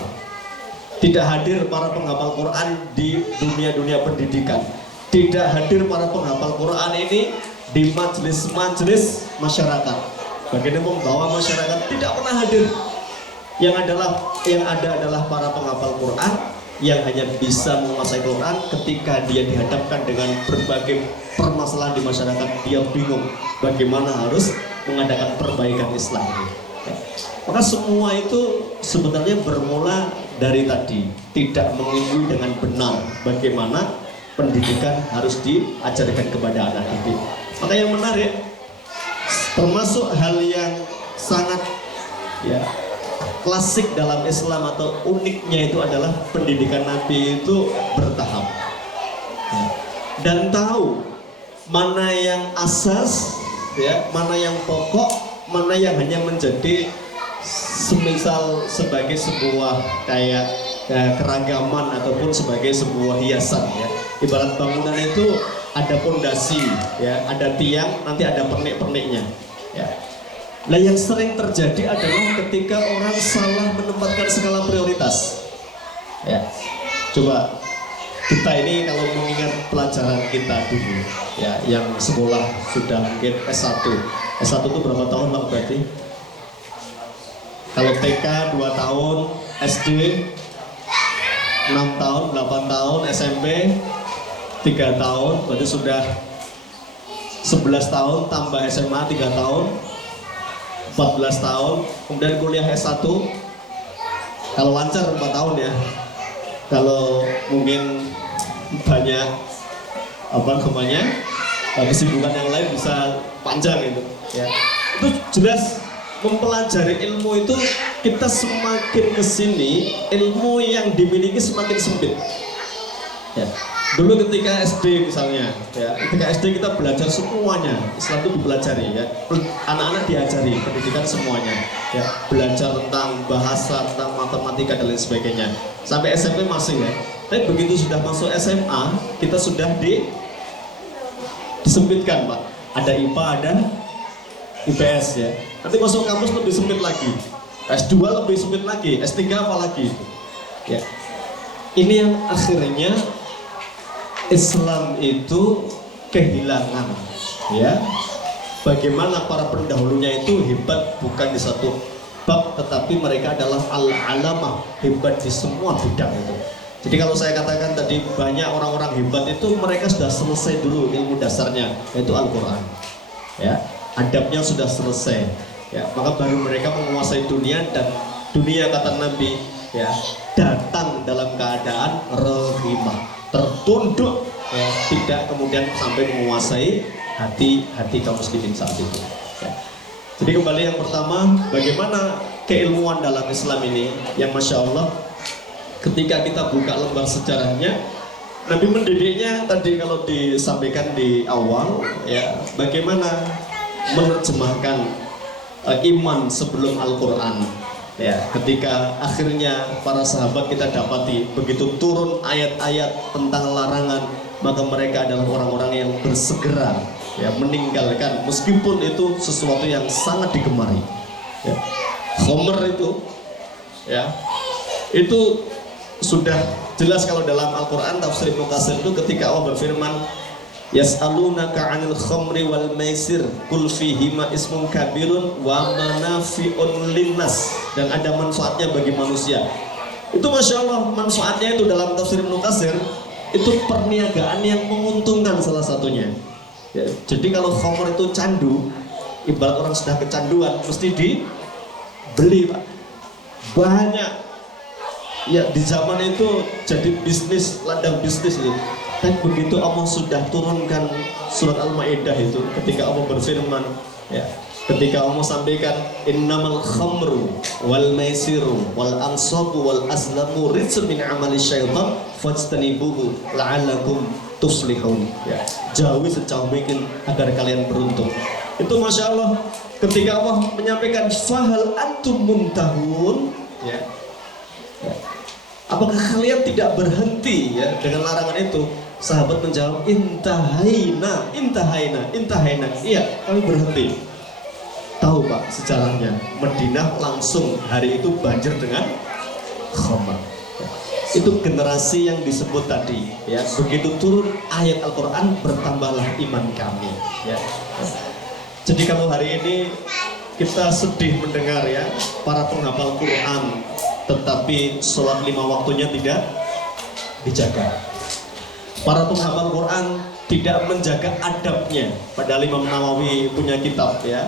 tidak hadir para penghafal Quran di dunia-dunia pendidikan, tidak hadir para penghafal Quran ini di majelis-majelis masyarakat. Bagaimana membawa masyarakat, tidak pernah hadir. Yang ada adalah para penghafal Quran yang hanya bisa menguasai Quran ketika dia dihadapkan dengan berbagai permasalahan di masyarakat, dia bingung bagaimana harus mengadakan perbaikan Islam ini. Maka semua itu sebenarnya bermula dari tadi, tidak mengikuti dengan benar bagaimana pendidikan harus diajarkan kepada anak didik. Maka yang menarik, termasuk hal yang sangat ya klasik dalam Islam atau uniknya itu adalah pendidikan Nabi itu bertahap ya, dan tahu mana yang asas ya, mana yang pokok, mana yang hanya menjadi semisal sebagai sebuah kayak keragaman ataupun sebagai sebuah hiasan ya. Ibarat bangunan itu ada pondasi ya, ada tiang, nanti ada pernik-perniknya ya. Nah yang sering terjadi adalah ketika orang salah menempatkan skala prioritas ya. Coba kita ini kalau mengingat pelajaran kita dulu ya, yang sekolah sudah mungkin S1 itu berapa tahun Pak berarti? Kalau TK 2 tahun, SD 6 tahun, 8 tahun, SMP 3 tahun, berarti sudah 11 tahun, tambah SMA 3 tahun, 14 tahun, kemudian kuliah S1 kalau lancar 4 tahun ya. Kalau mungkin banyak kesibukan yang lain bisa panjang itu ya. Itu jelas mempelajari ilmu itu, kita semakin kesini ilmu yang dimiliki semakin sempit ya. Dulu ketika SD misalnya ya, ketika SD kita belajar semuanya, Islam itu dipelajari ya, anak-anak diajari pendidikan semuanya ya, belajar tentang bahasa, tentang matematika dan lain sebagainya. Sampai SMP masih ya, tapi begitu sudah masuk SMA kita sudah disempitkan Pak, ada IPA, ada IPS ya. Nanti masuk kampus lebih sempit lagi, S2 lebih sempit lagi, S3 apalagi ya. Ini yang akhirnya Islam itu kehilangan ya. Bagaimana para pendahulunya itu hebat bukan di satu bab, tetapi mereka adalah al-alamah, hebat di semua bidang itu. Jadi kalau saya katakan tadi banyak orang-orang hebat itu mereka sudah selesai dulu ilmu dasarnya, yaitu Al-Quran. Ya, adabnya sudah selesai. Ya, maka baru mereka menguasai dunia, dan dunia kata Nabi ya datang dalam keadaan rahimah, tertunduk, ya, tidak kemudian sampai menguasai hati kaum muslimin saat itu. Ya. Jadi kembali yang pertama, bagaimana keilmuan dalam Islam ini yang masya Allah, ketika kita buka lembar sejarahnya, Nabi mendidiknya tadi kalau disampaikan di awal, ya bagaimana menerjemahkan iman sebelum Al-Quran. Ya, ketika akhirnya para sahabat kita dapati begitu turun ayat-ayat tentang larangan, maka mereka adalah orang-orang yang bersegera ya meninggalkan, meskipun itu sesuatu yang sangat digemari. Ya. Homer itu, ya itu sudah jelas kalau dalam Al-Quran tafsir Ibnu Katsir itu ketika Allah berfirman, yas'alunaka 'anil khamri wal maisir qul fihima ismun kabirun wa manafi'un linnas, dan ada manfaatnya bagi manusia. Itu masya Allah manfaatnya itu dalam tafsir Ibnu Katsir itu perniagaan yang menguntungkan salah satunya. Ya, jadi kalau khamr itu candu, ibarat orang sudah kecanduan mesti dibeli Pak. Banyak ya di zaman itu jadi bisnis, ladang bisnis itu. Dan begitu Allah sudah turunkan surat Al-Maidah itu, ketika Allah berfirman, ya, ketika Allah sampaikan innamal khamru wal maisiru wal ansabu wal azlamu rijsun min amali syaitan fajtanibuhu la'allakum tuflihun. Ya, jauhi sejauh mungkin agar kalian beruntung. Itu masya Allah ketika Allah menyampaikan fahal antum muntahun, ya, ya. Apakah kalian tidak berhenti ya dengan larangan itu? Sahabat menjawab intahaina, intahaina, intahaina. Iya, kami berhenti. Tahu Pak sejarahnya, Madinah langsung hari itu banjir dengan khamar. Itu generasi yang disebut tadi ya, begitu turun ayat Al-Quran bertambahlah iman kami ya. Jadi kalau hari ini kita sedih mendengar ya para penghafal Quran tetapi sholat 5 waktunya tidak dijaga. Para penghafal Quran tidak menjaga adabnya. Padahal Imam Nawawi punya kitab ya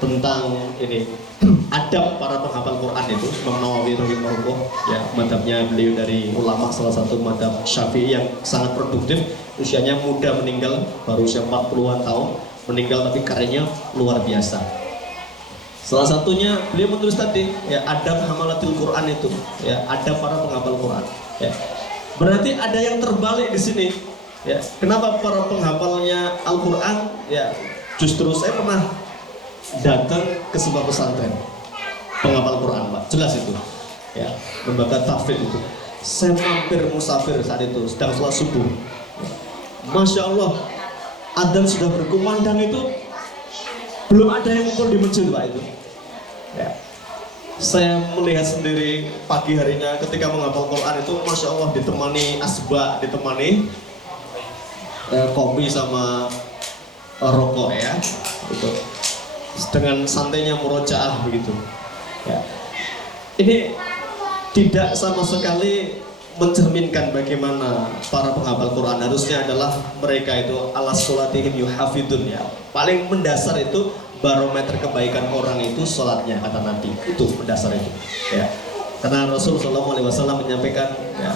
tentang ini adab para penghafal Quran itu. Imam Nawawi rahimahullah ya, madhabnya beliau dari ulama salah satu madhab Syafi'i yang sangat produktif. Usianya muda meninggal, baru usia 40-an tahun meninggal, tapi karyanya luar biasa. Salah satunya beliau menulis tadi ya adab hamalatil Quran itu ya, adab para penghafal Quran ya. Berarti ada yang terbalik di sini ya. Kenapa para penghafalnya Al-Quran ya, justru saya pernah datang ke sebuah pesantren penghafal Quran Pak, jelas itu ya, lembaga tahfidz itu. Saya mampir musafir saat itu sedang sholat subuh ya. Masya Allah adzan sudah berkumandang itu belum ada yang ngumpul di masjid Pak itu ya. Saya melihat sendiri pagi harinya ketika menghafal Quran itu masya Allah ditemani asbak, ditemani kopi sama rokok ya gitu. Dengan santainya murojaah begitu ya. Ini tidak sama sekali mencerminkan bagaimana para penghafal Quran harusnya adalah mereka itu alas sholatihim yuhafidun ya. Paling mendasar itu barometer kebaikan orang itu sholatnya kata Nabi, itu mendasar itu ya. Karena Rasulullah SAW menyampaikan ya,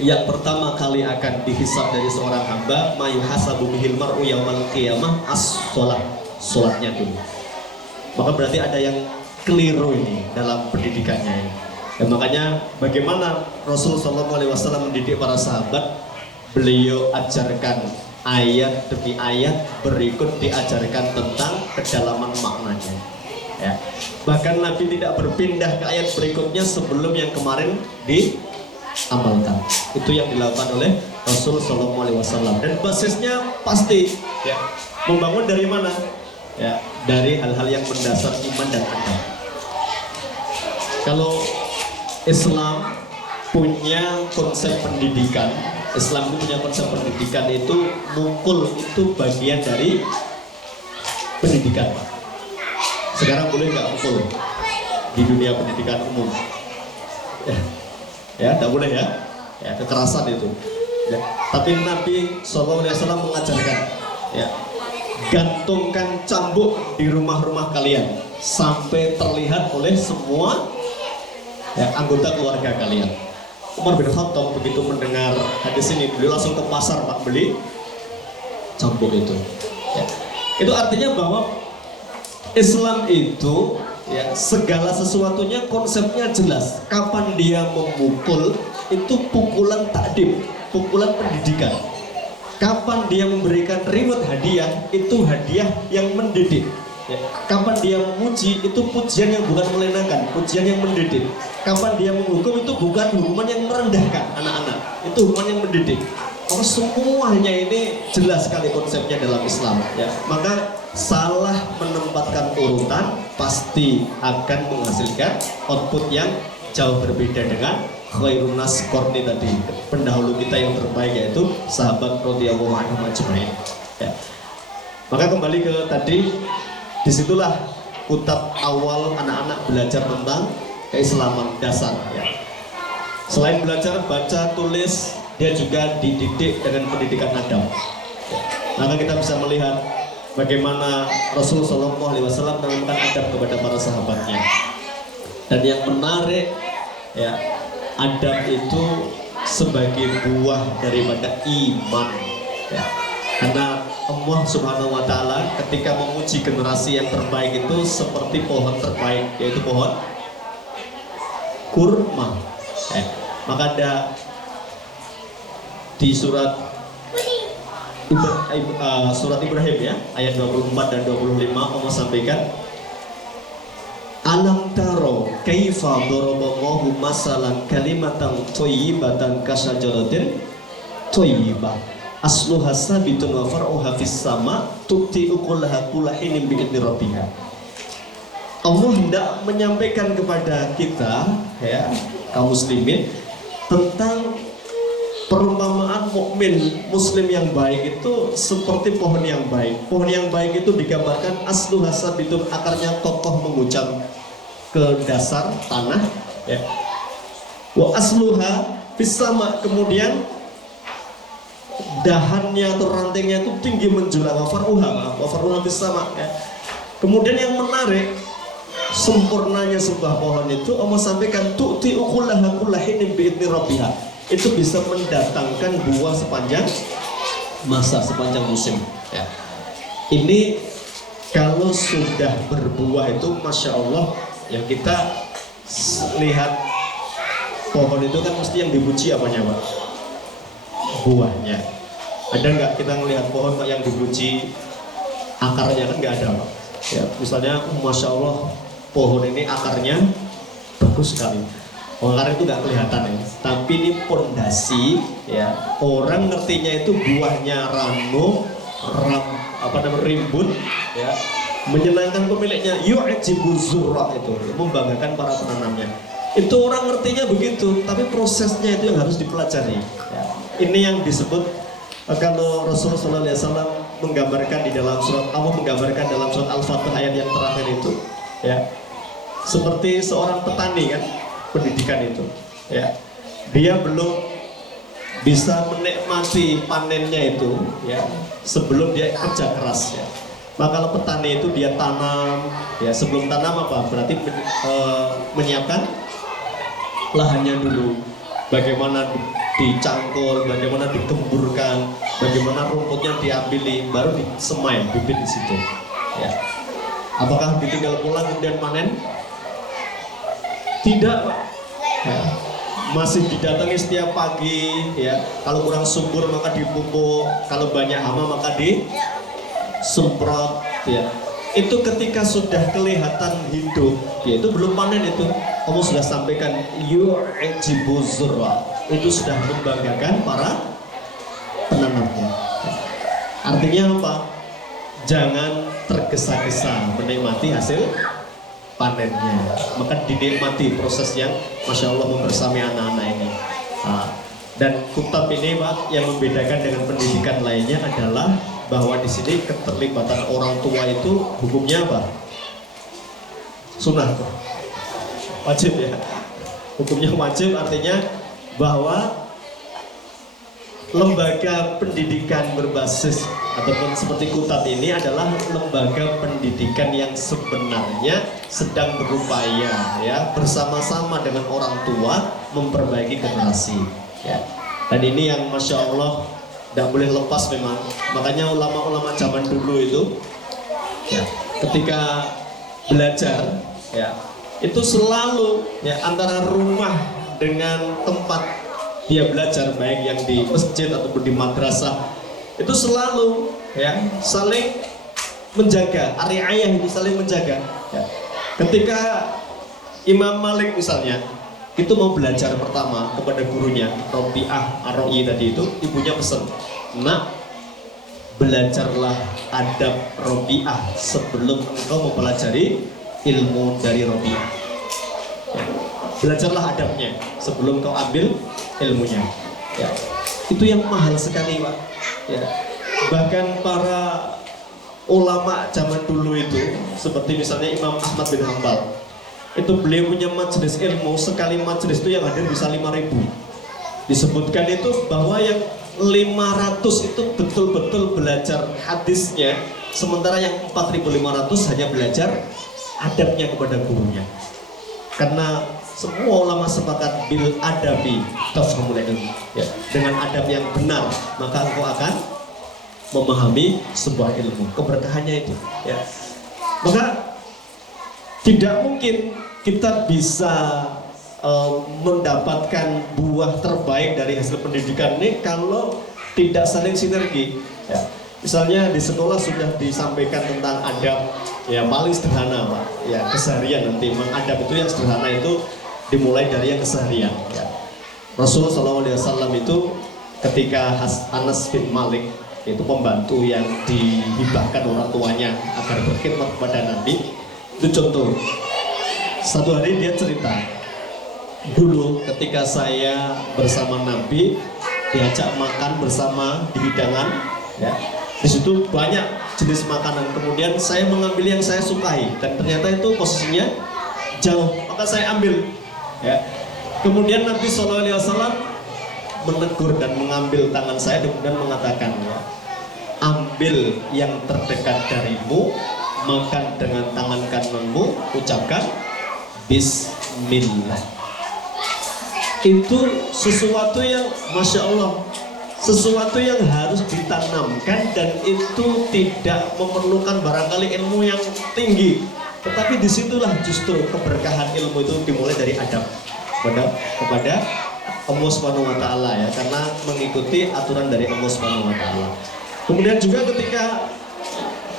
yang pertama kali akan dihisab dari seorang hamba mayuhasabu bihil mar'u yaumal qiyamah as-sholat, sholatnya dulu. Maka berarti ada yang keliru ini dalam pendidikannya ini. Dan makanya bagaimana Rasulullah SAW mendidik para sahabat, beliau ajarkan ayat demi ayat, berikut diajarkan tentang kedalaman maknanya ya. Bahkan Nabi tidak berpindah ke ayat berikutnya sebelum yang kemarin diamalkan. Itu yang dilakukan oleh Rasul SAW. Dan basisnya pasti ya, membangun dari mana ya, dari hal-hal yang mendasar iman dan adab. Kalau Islam punya konsep pendidikan, Islam itu punya konsep pendidikan itu mukul itu bagian dari pendidikan Pak. Sekarang boleh nggak pukul di dunia pendidikan umum? Ya, tidak boleh ya. Ya, kekerasan itu. Ya. Tapi Nabi SAW mengajarkan, ya, gantungkan cambuk di rumah-rumah kalian sampai terlihat oleh semua, ya, anggota keluarga kalian. Umar bin Khattab begitu mendengar hadis ini, beliau langsung ke pasar, Pak, beli cambuk itu. Ya. Itu artinya bahwa Islam itu, ya, segala sesuatunya konsepnya jelas. Kapan dia memukul itu pukulan takdim, pukulan pendidikan. Kapan dia memberikan reward hadiah itu hadiah yang mendidik. Ya. Kapan dia memuji itu pujian yang bukan melenakan, pujian yang mendidik. Kapan dia menghukum itu bukan hukuman yang merendahkan anak-anak, itu hukuman yang mendidik. Maka semuanya ini jelas sekali konsepnya dalam Islam. Ya. Maka salah menempatkan urutan pasti akan menghasilkan output yang jauh berbeda dengan khairun nas qarni tadi, pendahulu kita yang terbaik, yaitu sahabat radhiyallahu anhum ajmain. Ya. Maka kembali ke tadi, disitulah kutab awal anak-anak belajar tentang keislaman dasar. Ya. Selain belajar baca tulis, dia juga dididik dengan pendidikan adab. Ya. Maka kita bisa melihat bagaimana Rasulullah SAW menanamkan adab kepada para sahabatnya. Dan yang menarik, ya, adab itu sebagai buah daripada iman. Ya. Karena Allah Subhanahu Wa Taala ketika memuji generasi yang terbaik itu seperti pohon terbaik, yaitu pohon kurma. Ya. Maka ada di surat Ibrahim, ya, ayat 24 dan 25, Allah sampaikan, alam taro kaifa daraballahu masalan kalimatan thayyibatan kasajaratin thayyibah asluha sabitun wa far'uha fis sama tu'ti ukulaha kullahinin bi'idni rabbiha. Allah hendak menyampaikan kepada kita, ya, kaum muslimin, tentang perumpamaan mukmin muslim yang baik itu seperti pohon yang baik. Pohon yang baik itu digambarkan asluha sabitun, akarnya kokoh mengucap ke dasar tanah, ya. Wa asluha fis sama, kemudian dahannya atau rantingnya itu tinggi menjulang, wa far'uha fis sama, ya. Kemudian yang menarik, sempurnanya sebuah pohon itu Allah sampaikan tu'ti ukulaha kullahinin bi'idni rabbiha, itu bisa mendatangkan buah sepanjang masa, sepanjang musim, ya. Ini kalau sudah berbuah itu Masya Allah, yang kita lihat pohon itu kan mesti yang dipuji apanya, Pak? Buahnya. Ada nggak kita melihat pohon yang dipuji akarnya? Kan nggak ada, Pak. Ya, misalnya Masya Allah pohon ini akarnya bagus sekali. Akar itu nggak kelihatan, ya, tapi ini pondasi, ya. Orang ngertinya itu buahnya rimbun, ya, menyenangkan pemiliknya, yu'jibu zurra, itu membanggakan para penanamnya. Itu orang ngertinya begitu, tapi prosesnya itu yang harus dipelajari. Ya. Ini yang disebut, kalau Rasulullah SAW menggambarkan di dalam surat, Allah menggambarkan dalam surat Al-Fatih ayat yang terakhir itu, ya, seperti seorang petani, kan, pendidikan itu, ya, dia belum bisa menikmati panennya itu, ya, sebelum dia kerja keras, ya. Maka kalau petani itu dia tanam, ya, sebelum tanam apa? Berarti menyiapkan lahannya dulu. Bagaimana dicangkul, bagaimana digemburkan, bagaimana rumputnya diambil, baru disemai bibit di situ. Ya. Apakah ditinggal pulang kemudian panen? Tidak, Pak. Ya. Masih didatangi setiap pagi, ya. Kalau kurang subur maka dipupuk, kalau banyak hama maka disemprot, ya. Itu ketika sudah kelihatan hidup, ya, itu belum panen itu. Kamu sudah sampaikan yu'jibu zurra, itu sudah membanggakan para penanamnya. Artinya apa? Jangan tergesa-gesa menikmati hasil panennya, maka dinikmati proses yang Masya Allah membersami anak-anak ini. Dan kutab ini, Pak, yang membedakan dengan pendidikan lainnya adalah bahwa di sini keterlibatan orang tua itu hukumnya apa? sunnah, wajib ya. Hukumnya wajib artinya bahwa lembaga pendidikan berbasis ataupun seperti Kutat ini adalah lembaga pendidikan yang sebenarnya sedang berupaya ya bersama-sama dengan orang tua memperbaiki generasi ya. Dan ini yang Masya Allah tidak boleh lepas memang. Makanya ulama-ulama zaman dulu itu ya ketika belajar ya itu selalu ya antara rumah dengan tempat dia belajar baik yang di masjid ataupun di madrasah itu selalu ya saling menjaga, ariayah itu saling menjaga ya. Ketika Imam Malik misalnya itu mau belajar pertama kepada gurunya Robi'ah Ar-Ra'i tadi itu, ibunya pesan, nak belajarlah adab Robi'ah sebelum engkau mempelajari ilmu dari Robi'ah ya. Belajarlah adabnya sebelum kau ambil ilmunya ya. Itu yang mahal sekali Pak ya. Bahkan para ulama zaman dulu itu seperti misalnya Imam Ahmad bin Hanbal itu beliau punya majelis ilmu, sekali majelis itu yang hadir bisa 5.000. Disebutkan itu bahwa yang 500 itu betul-betul belajar hadisnya, sementara yang 4.500 hanya belajar adabnya kepada gurunya. Karena semua ulama sepakat bil adabi tafhamul ilm ya. Dengan adab yang benar maka engkau akan memahami sebuah ilmu, keberkahannya itu ya. Maka tidak mungkin kita bisa mendapatkan buah terbaik dari hasil pendidikan ini kalau tidak saling sinergi ya. Misalnya di sekolah sudah disampaikan tentang adab ya paling sederhana Pak ya, keseharian nanti mengadab itu yang sederhana itu dimulai dari yang keseharian ya. Rasulullah SAW itu ketika Anas bin Malik itu pembantu yang dihibahkan orang tuanya agar berkhidmat kepada Nabi, itu contoh. Satu hari dia cerita, dulu ketika saya bersama Nabi diajak makan bersama di hidangan ya, di situ banyak jenis makanan, kemudian saya mengambil yang saya sukai dan ternyata itu posisinya jauh, maka saya ambil ya. Kemudian Nabi SAW menegur dan mengambil tangan saya dan kemudian mengatakan ya, ambil yang terdekat darimu, makan dengan tangan kananmu, ucapkan Bismillah. Itu sesuatu yang Masya Allah, sesuatu yang harus ditanamkan dan itu tidak memerlukan barangkali ilmu yang tinggi, tetapi disitulah justru keberkahan ilmu itu dimulai dari adab kepada Allah Subhanahu wa Ta'ala ya, karena mengikuti aturan dari Allah Subhanahu wa Ta'ala. Kemudian juga ketika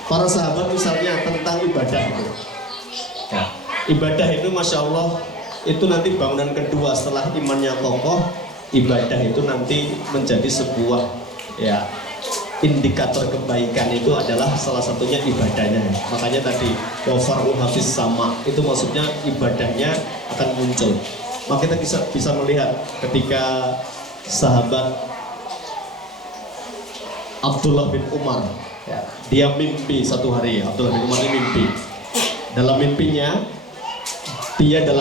para sahabat misalnya tentang ibadah itu ya, ibadah itu Masya Allah itu nanti bangunan kedua setelah imannya kokoh, ibadah itu nanti menjadi sebuah ya indikator kebaikan, itu adalah salah satunya ibadahnya. Makanya tadi wafarul hafiz sama itu maksudnya ibadahnya akan muncul. Maka kita bisa melihat ketika sahabat Abdullah bin Umar ya, dia mimpi satu hari. Abdullah bin Umar ini mimpi. Dalam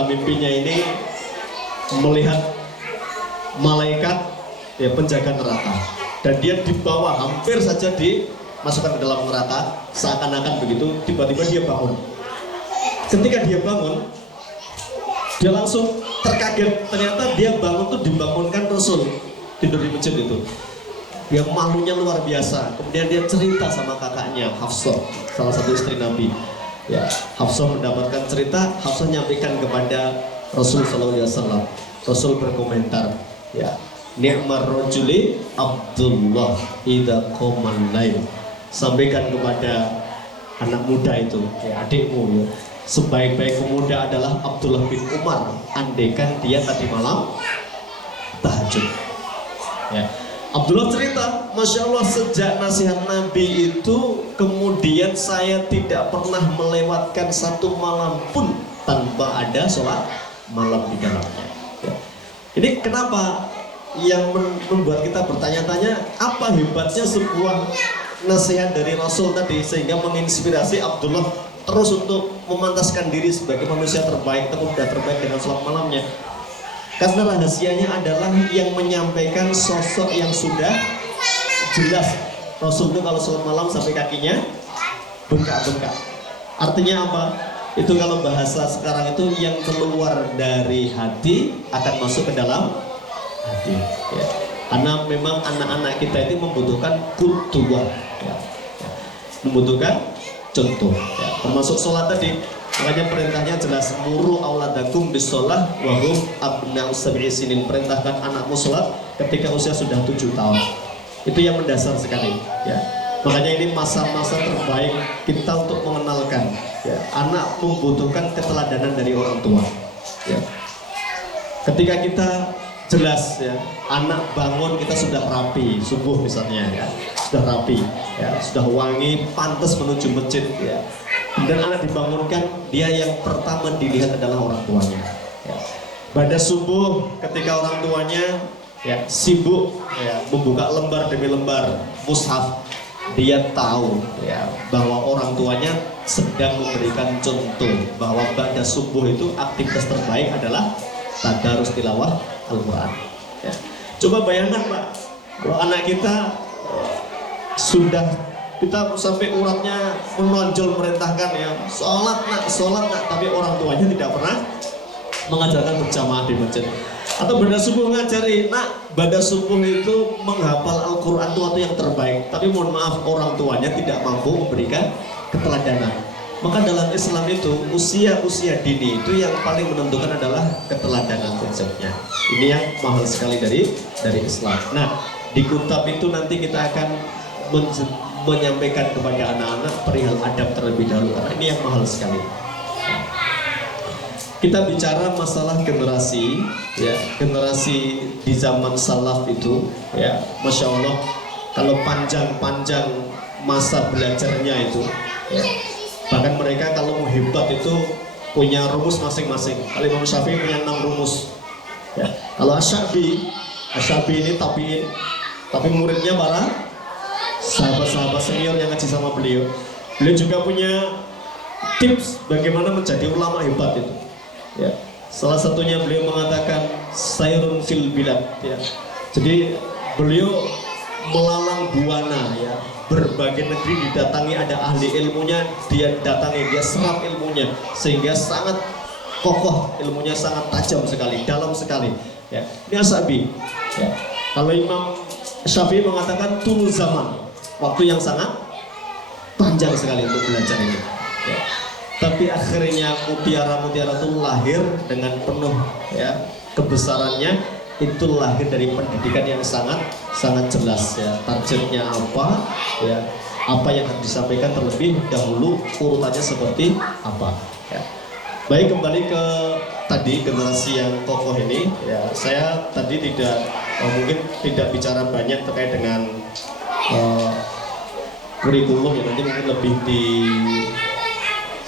mimpinya ini melihat malaikat ya penjaga neraka, dan dia dibawa hampir saja dimasukkan ke dalam neraka, seakan-akan begitu. Tiba-tiba dia bangun. Ketika dia bangun, dia langsung terkaget, ternyata dia bangun tuh dibangunkan Rasul tidur di masjid itu. Dia malunya luar biasa. Kemudian dia cerita sama kakaknya Hafsah, salah satu istri Nabi ya. Hafsah mendapatkan cerita, Hafsah nyampaikan kepada Rasul SAW. Rasul berkomentar ya, ni'mar rajuli Abdullah idza qamal lail. Sampaikan kepada anak muda itu ya, adikmu ya, sebaik-baik pemuda adalah Abdullah bin Umar andaikan dia tadi malam tahajud ya. Abdullah cerita, Masya Allah, sejak nasihat Nabi itu kemudian saya tidak pernah melewatkan satu malam pun tanpa ada sholat malam di dalamnya ya. Ini kenapa yang membuat kita bertanya-tanya, apa hebatnya sebuah nasihat dari Rasul tadi sehingga menginspirasi Abdullah terus untuk memantaskan diri sebagai manusia terbaik, pemuda terbaik dengan sholat malamnya. Karena rahasianya adalah yang menyampaikan sosok yang sudah jelas. Rasul itu kalau sholat malam sampai kakinya bengkak-bengkak. Artinya apa? Itu kalau bahasa sekarang itu yang keluar dari hati akan masuk ke dalam hati. Ya. Karena memang anak-anak kita itu membutuhkan qudwah, ya. Membutuhkan contoh. Ya. Termasuk sholat tadi. Makanya perintahnya jelas, muru auladakum bisolah wahum abna'u sab'i sinin. Perintahkan anakmu sholat ketika usia sudah 7 tahun. Itu yang mendasar sekali, ya. Makanya ini masa-masa terbaik kita untuk mengenalkan, ya. Anak membutuhkan keteladanan dari orang tua, ya. Ketika kita jelas, ya, anak bangun kita sudah rapi, subuh misalnya, ya, sudah rapi, ya, sudah wangi, pantas menuju masjid, ya. Dan anak dibangunkan, dia yang pertama dilihat adalah orang tuanya, ya. Pada subuh ketika orang tuanya, ya, sibuk, ya, membuka lembar demi lembar mushaf, dia tahu, ya, bahwa orang tuanya sedang memberikan contoh bahwa pada subuh itu aktivitas terbaik adalah tadarus tilawah Al-Quran, ya. Coba bayangkan Pak, kalau anak kita sudah kita sampai uratnya menonjol merintahkan, ya, sholat nak, tapi orang tuanya tidak pernah mengajarkan berjamaah di masjid. Atau pada subuh ngajari, nak, pada subuh itu menghafal Al-Quran itu waktu yang terbaik, tapi mohon maaf orang tuanya tidak mampu memberikan keteladanan. Maka dalam Islam itu usia dini itu yang paling menentukan adalah keteladanan konsepnya. Ini yang mahal sekali dari Islam. Nah, di kitab itu nanti kita akan menyampaikan kepada anak-anak perihal adab terlebih dahulu, karena ini yang mahal sekali. Kita bicara masalah generasi, ya, generasi di zaman salaf itu, ya, masya Allah, kalau panjang masa belajarnya itu, ya, bahkan mereka kalau mau hebat itu punya rumus masing-masing. Kalau Imam Syafi'i punya 6 rumus, ya. Kalau Asy-Syafi'i ini tabi'in, tapi muridnya para sahabat-sahabat senior yang ngaji sama beliau. Beliau juga punya tips bagaimana menjadi ulama hebat itu, ya. Salah satunya beliau mengatakan sayrun fil bilad, ya. Jadi beliau melalang buana, ya, berbagai negeri didatangi, ada ahli ilmunya, dia datangi, dia serap ilmunya sehingga sangat kokoh ilmunya, sangat tajam sekali, dalam sekali, ya. Ini Asy-Syafi'i, ya. Kalau Imam Syafi'i mengatakan tulu zaman, waktu yang sangat panjang sekali untuk belajar ini, ya. Tapi akhirnya mutiara-mutiara itu lahir dengan penuh, ya, kebesarannya. Itu lahir dari pendidikan yang sangat jelas, ya, targetnya apa, ya, apa yang harus disampaikan terlebih dahulu, urutannya seperti apa, ya. Baik, kembali ke tadi generasi yang kokoh ini, ya, saya tadi mungkin tidak bicara banyak terkait dengan kurikulum, ya, nanti mungkin lebih di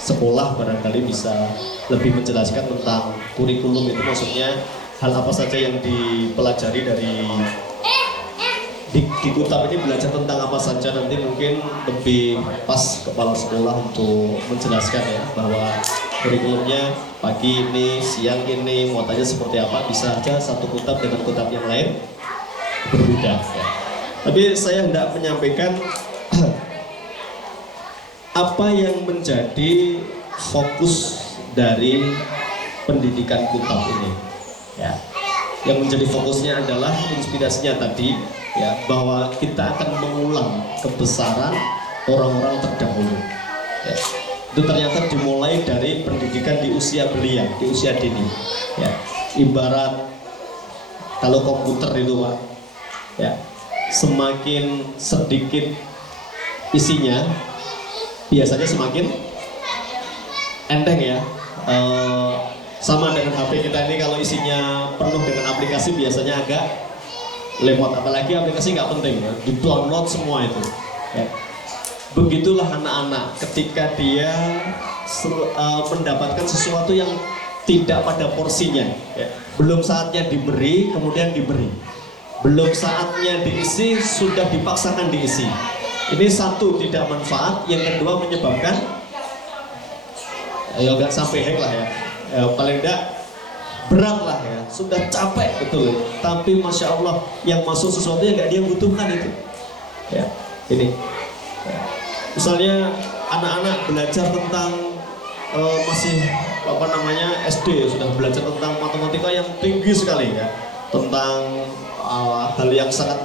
sekolah barangkali bisa lebih menjelaskan tentang kurikulum itu, maksudnya hal apa saja yang dipelajari dari di kitab ini, belajar tentang apa saja. Nanti mungkin lebih pas kepala sekolah untuk menjelaskan, ya, bahwa kurikulumnya pagi ini, siang ini, muatannya seperti apa. Bisa aja satu kitab dengan kitab yang lain berbeda, ya. Tapi saya hendak menyampaikan apa yang menjadi fokus dari pendidikan kitab ini, ya. Yang menjadi fokusnya adalah inspirasinya tadi, ya, bahwa kita akan mengulang kebesaran orang-orang terdahulu, ya. Itu ternyata dimulai dari pendidikan di usia belia, di usia dini, ya. Ibarat kalau komputer itu, Pak, ya, semakin sedikit isinya biasanya semakin enteng, ya. Sama dengan HP kita ini, kalau isinya penuh dengan aplikasi biasanya agak lemot, apalagi aplikasi nggak penting, ya, di download semua itu, ya. Begitulah anak-anak ketika dia mendapatkan sesuatu yang tidak pada porsinya, ya. Belum saatnya diberi, kemudian diberi. Belum saatnya diisi, sudah dipaksakan diisi. Ini satu, tidak manfaat. Yang kedua, menyebabkan ayo nggak sampai hack lah ya, paling enggak berat lah ya, sudah capek betul. Tapi masya Allah yang masuk sesuatu yang nggak dia butuhkan itu. Ya, ini. Ya. Misalnya anak-anak belajar tentang masih apa namanya SD sudah belajar tentang matematika yang tinggi sekali ya, tentang hal yang sangat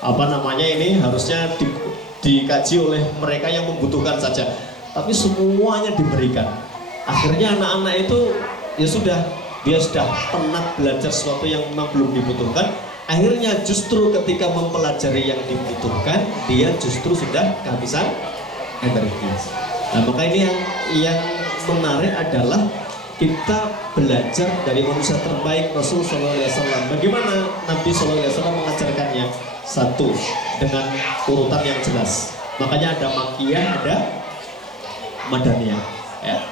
apa namanya ini harusnya dikaji oleh mereka yang membutuhkan saja. Tapi semuanya diberikan. Akhirnya anak-anak itu ya sudah, dia sudah penat belajar sesuatu yang memang belum dibutuhkan. Akhirnya justru ketika mempelajari yang dibutuhkan, dia justru sudah kehabisan energi. Nah, maka ini yang menarik adalah kita belajar dari manusia terbaik Rasul SAW. Bagaimana Nabi SAW mengajarkannya? Satu, dengan urutan yang jelas. Makanya ada makiyah, ada madaniyah. Ya.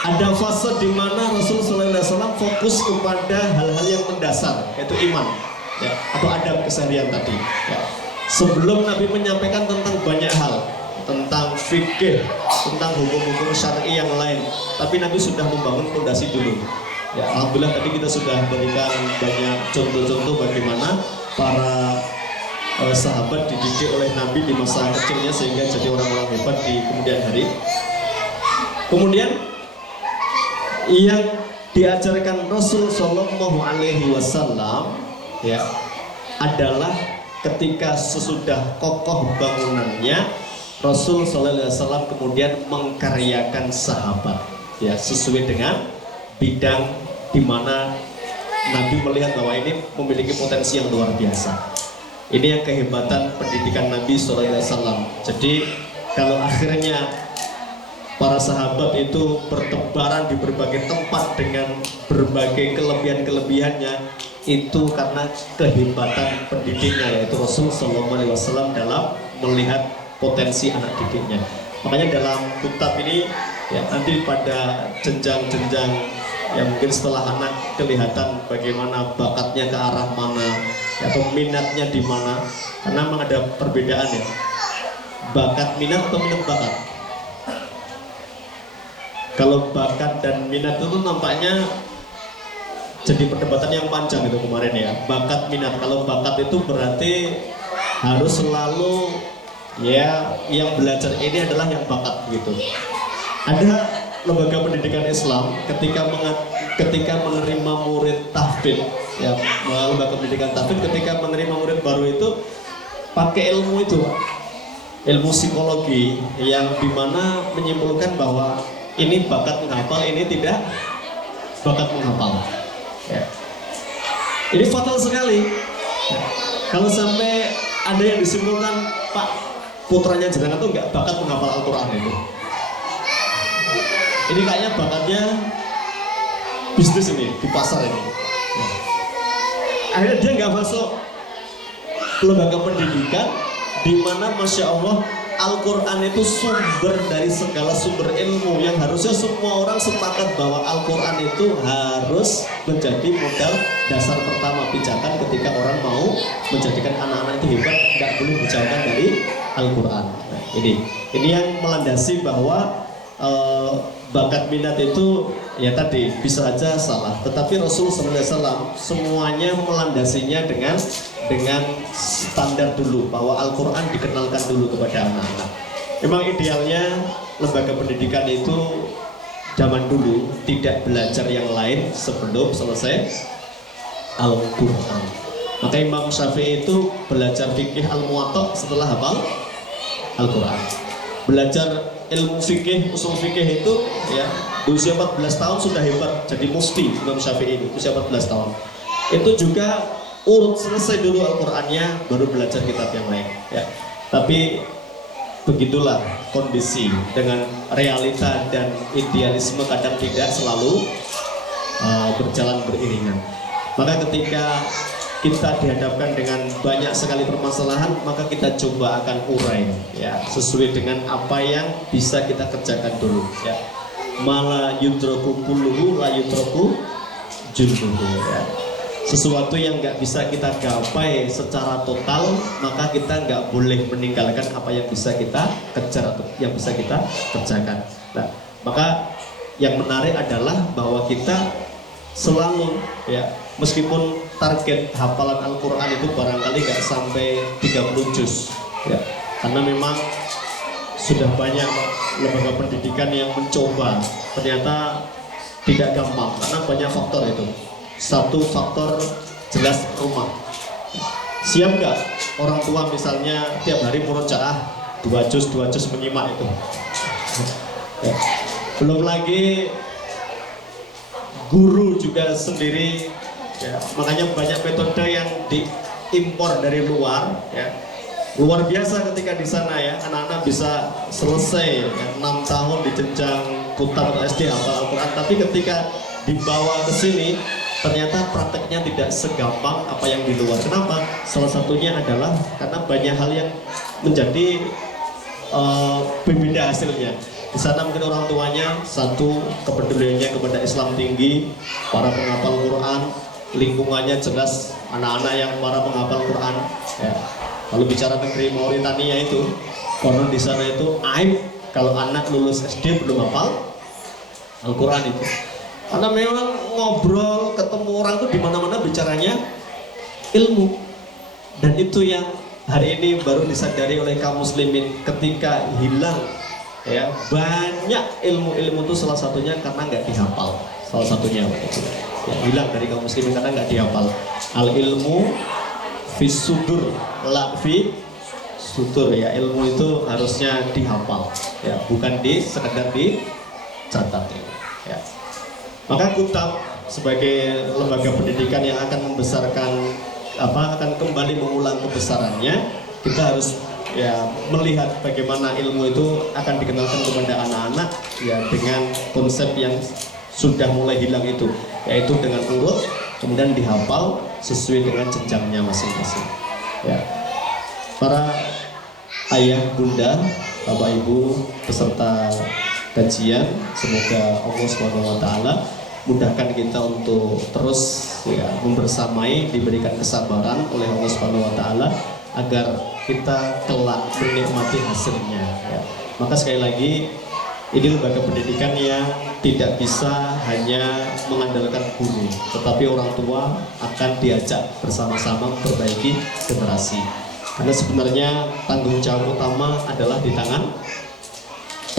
Ada fase di mana Rasulullah SAW fokus kepada hal-hal yang mendasar, yaitu iman, ya, atau adab keseharian tadi. Ya. Sebelum Nabi menyampaikan tentang banyak hal, tentang fikih, tentang hukum-hukum syar'i yang lain, tapi Nabi sudah membangun fondasi dulu. Ya, alhamdulillah tadi kita sudah berikan banyak contoh-contoh bagaimana para sahabat dididik oleh Nabi di masa kecilnya sehingga jadi orang-orang hebat di kemudian hari. Kemudian yang diajarkan Rasul Shallallahu Alaihi Wasallam ya adalah ketika sesudah kokoh bangunannya, Rasul Shallallahu Alaihi Wasallam kemudian mengkaryakan sahabat ya sesuai dengan bidang di mana Nabi melihat bahwa ini memiliki potensi yang luar biasa. Ini yang kehebatan pendidikan Nabi Shallallahu Alaihi Wasallam. Jadi kalau akhirnya para sahabat itu bertebaran di berbagai tempat dengan berbagai kelebihan-kelebihannya, itu karena kehebatan pendidiknya yaitu Rasul Sallallahu Alaihi Wasallam dalam melihat potensi anak didiknya. Makanya dalam kitab ini ya nanti pada jenjang-jenjang ya mungkin setelah anak kelihatan bagaimana bakatnya ke arah mana atau minatnya di mana, karena memang ada perbedaan ya, bakat minat atau minat bakat. Kalau bakat dan minat itu nampaknya jadi perdebatan yang panjang itu kemarin ya. Bakat minat, kalau bakat itu berarti harus selalu ya yang belajar ini adalah yang bakat gitu. Ada lembaga pendidikan Islam ketika menerima murid tahfidz ya, lembaga pendidikan tahfidz ketika menerima murid baru itu pakai ilmu itu, ilmu psikologi yang dimana menyimpulkan bahwa ini bakat menghafal, ini tidak bakat menghafal. Ya. Ini fatal sekali. Ya. Kalau sampai ada yang disimpulkan Pak putranya jenengan tuh nggak bakat menghafal Al-Quran itu. Ini kayaknya bakatnya bisnis ini di pasar ini. Ya. Akhirnya dia nggak masuk lembaga pendidikan di mana masya Allah Al-Quran itu sumber dari segala sumber ilmu yang harusnya semua orang sepakat bahwa Al-Quran itu harus menjadi modal dasar pertama pijakan ketika orang mau menjadikan anak-anak itu hebat, nggak boleh dijauhkan dari Al-Quran. Nah, ini yang melandasi bahwa bakat minat itu ya tadi bisa aja salah, tetapi Rasulullah SAW semuanya melandasinya dengan standar dulu bahwa Al-Quran dikenalkan dulu kepada anak-anak. Memang idealnya lembaga pendidikan itu zaman dulu tidak belajar yang lain sebelum selesai Al-Quran. Maka Imam Syafi'i itu belajar fikih Al-Muwatta setelah hafal Al-Quran. Belajar ilmu fikih, usul fikih itu ya di usia 14 tahun sudah hebat jadi mufti. Imam Syafi'i ini usia 14 tahun. Itu juga urut selesai dulu Al-Qur'annya baru belajar kitab yang lain ya. Tapi begitulah kondisi dengan realita dan idealisme kadang tidak selalu berjalan beriringan. Maka ketika kita dihadapkan dengan banyak sekali permasalahan, maka kita coba akan urai ya sesuai dengan apa yang bisa kita kerjakan dulu ya. Mala yudraku kulluhu la yudraku julluhu ya. Sesuatu yang nggak bisa kita gapai secara total, maka kita nggak boleh meninggalkan apa yang bisa kita kejar atau yang bisa kita kerjakan. Nah, Maka yang menarik adalah bahwa kita selalu ya, meskipun target hafalan Al-Quran itu barangkali nggak sampai 30 juz ya, karena memang sudah banyak lembaga pendidikan yang mencoba, ternyata tidak gampang karena banyak faktor itu. Satu faktor jelas rumah. Siap nggak orang tua misalnya tiap hari murojaah 2 juz menyimak itu ya. Belum lagi guru juga sendiri ya, makanya banyak metode yang diimpor dari luar ya. Luar biasa ketika di sana ya, anak-anak bisa selesai ya, 6 tahun di jenjang putar atau SD hafal Al-Quran, tapi ketika dibawa ke sini ternyata prakteknya tidak segampang apa yang di luar. Kenapa? Salah satunya adalah karena banyak hal yang menjadi berbeda hasilnya. Di sana mungkin orang tuanya satu kepeduliannya kepada Islam tinggi, para penghafal Quran, lingkungannya jelas anak-anak yang para penghafal Quran ya. Kalau bicara negeri Mauritania itu, konon di sana itu aib kalau anak lulus SD belum hafal Al-Quran itu. Karena memang ngobrol, ketemu orang tuh di mana-mana bicaranya ilmu. Dan itu yang hari ini baru disadari oleh kaum muslimin ketika hilang ya, banyak ilmu-ilmu itu salah satunya karena nggak dihafal. Salah satunya ya, hilang dari kaum muslimin karena nggak dihafal. Al ilmu fis sudur la fi sudur ya, ilmu itu harusnya dihafal ya, bukan sekedar dicatat ya. Maka Kutab sebagai lembaga pendidikan yang akan membesarkan akan kembali mengulang kebesarannya, kita harus ya melihat bagaimana ilmu itu akan dikenalkan kepada anak-anak ya dengan konsep yang sudah mulai hilang itu, yaitu dengan urut kemudian dihafal sesuai dengan jenjangnya masing-masing ya. Para ayah, bunda, bapak, ibu, peserta kajian, semoga Allah SWT mudahkan kita untuk terus ya membersamai, diberikan kesabaran oleh Allah SWT agar kita kelak menikmati hasilnya ya. Maka sekali lagi, ini lembaga pendidikan yang tidak bisa hanya mengandalkan guru, tetapi orang tua akan diajak bersama-sama memperbaiki generasi. Karena sebenarnya tanggung jawab utama adalah di tangan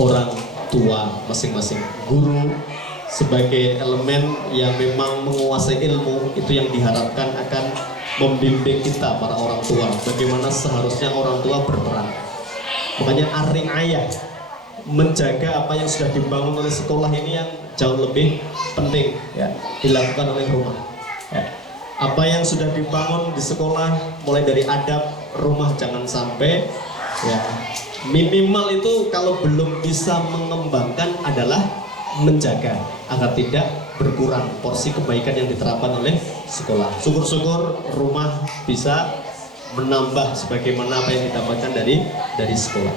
orang tua masing-masing. Guru sebagai elemen yang memang menguasai ilmu itu yang diharapkan akan membimbing kita para orang tua bagaimana seharusnya orang tua berperan. Makanya ar-ri'ayah, menjaga apa yang sudah dibangun oleh sekolah ini yang jauh lebih penting ya, dilakukan oleh rumah ya. Apa yang sudah dibangun di sekolah mulai dari adab rumah jangan sampai ya, minimal itu kalau belum bisa mengembangkan adalah menjaga agar tidak berkurang porsi kebaikan yang diterapkan oleh sekolah. Syukur-syukur rumah bisa menambah sebagaimana apa yang didapatkan dari sekolah.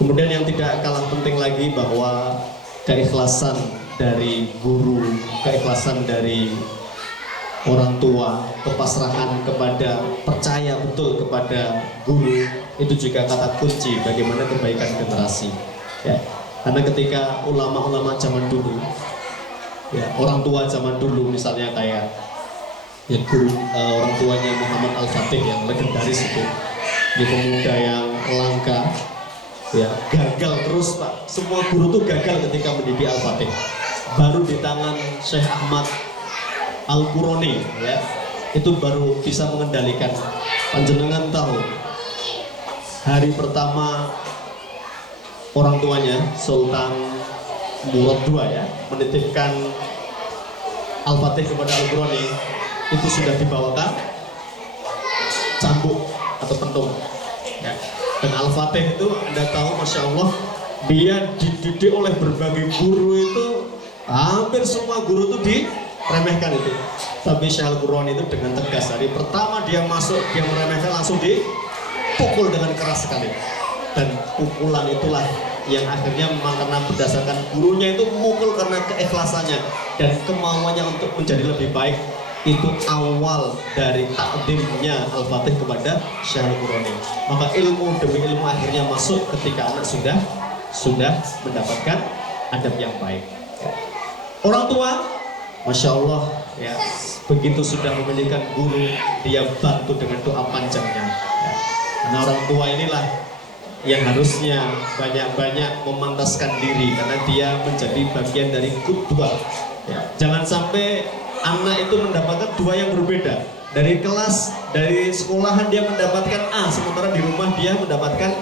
Kemudian yang tidak kalah penting lagi bahwa keikhlasan dari guru, keikhlasan dari orang tua, kepasrahan kepada, percaya betul kepada guru, itu juga kata kunci bagaimana kebaikan generasi ya. Karena ketika ulama-ulama zaman dulu ya, orang tua zaman dulu misalnya kayak ya guru orang tuanya Muhammad Al-Fatih yang legendaris itu, dia pemuda yang langka ya, gagal terus Pak. Semua guru tuh gagal ketika mendidik Al-Fatih. Baru di tangan Syekh Ahmad Al-Qurani ya, itu baru bisa mengendalikan. Panjenengan tahu hari pertama orang tuanya Sultan Murad II ya menitipkan Al-Fatih kepada Al-Qurani, itu sudah dibawakan cambuk atau pentung ya. Dan Al-Fatih itu Anda tahu, Masya Allah, dia dididik oleh berbagai guru itu, hampir semua guru itu diremehkan itu. Tapi Syekh Al-Qurani itu dengan tegas, hari pertama dia masuk, dia meremehkan, langsung dipukul dengan keras sekali. Dan pukulan itulah yang akhirnya memang karena berdasarkan gurunya itu mukul karena keikhlasannya dan kemauannya untuk menjadi lebih baik. Itu awal dari takdimnya Al-Fatih kepada Syekh Al-Qurani. Maka ilmu demi ilmu akhirnya masuk ketika anak sudah mendapatkan adab yang baik. Orang tua, Masya Allah, ya, begitu sudah memiliki guru, dia bantu dengan doa panjangnya. Ya. Karena orang tua inilah yang harusnya banyak-banyak memantaskan diri, karena dia menjadi bagian dari qudwah. Ya. Jangan sampai anak itu mendapatkan dua yang berbeda. Dari kelas, dari sekolahan dia mendapatkan A, sementara di rumah dia mendapatkan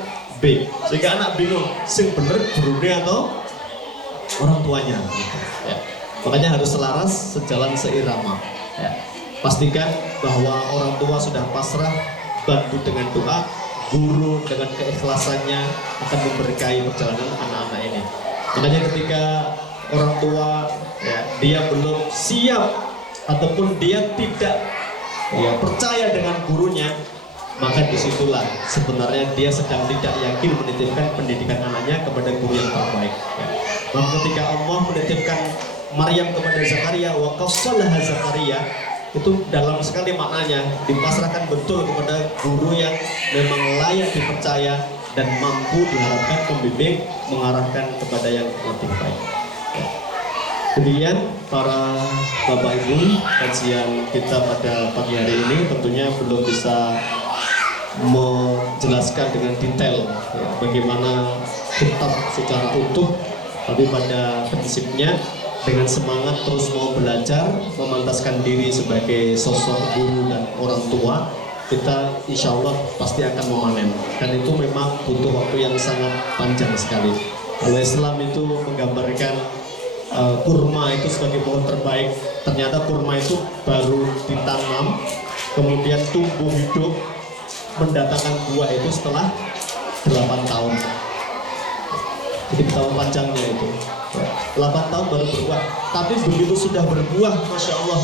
B. Sehingga anak bingung, sing bener gurunya atau orang tuanya. Ya. Makanya harus selaras, sejalan seirama. Ya. Pastikan bahwa orang tua sudah pasrah, bantu dengan doa, guru dengan keikhlasannya akan memberkahi perjalanan anak-anak ini. Makanya ketika orang tua ya, dia belum siap ataupun dia tidak ya, percaya dengan gurunya, maka disitulah sebenarnya dia sedang tidak yakin menitipkan pendidikan anaknya kepada guru yang terbaik. Ya. Maka ketika Allah menitipkan Maryam kepada Zakaria, wa qassalaha Zakaria, itu dalam sekali maknanya, dipasrahkan betul kepada guru yang memang layak dipercaya dan mampu diharapkan membimbing, mengarahkan kepada yang lebih baik. Kemudian para Bapak Ibu, kajian kita pada pagi hari ini tentunya belum bisa menjelaskan dengan detail ya, bagaimana kitab secara utuh, tapi pada prinsipnya dengan semangat terus mau belajar, memantaskan diri sebagai sosok guru dan orang tua, kita insya Allah pasti akan memanen. Dan itu memang butuh waktu yang sangat panjang sekali. Kalau Islam itu menggambarkan kurma itu sebagai pohon terbaik, ternyata kurma itu baru ditanam, kemudian tumbuh hidup, mendatangkan buah itu setelah 8 tahun. Jadi betapa panjangnya itu. 8 tahun baru berbuah, tapi begitu sudah berbuah, Masya Allah,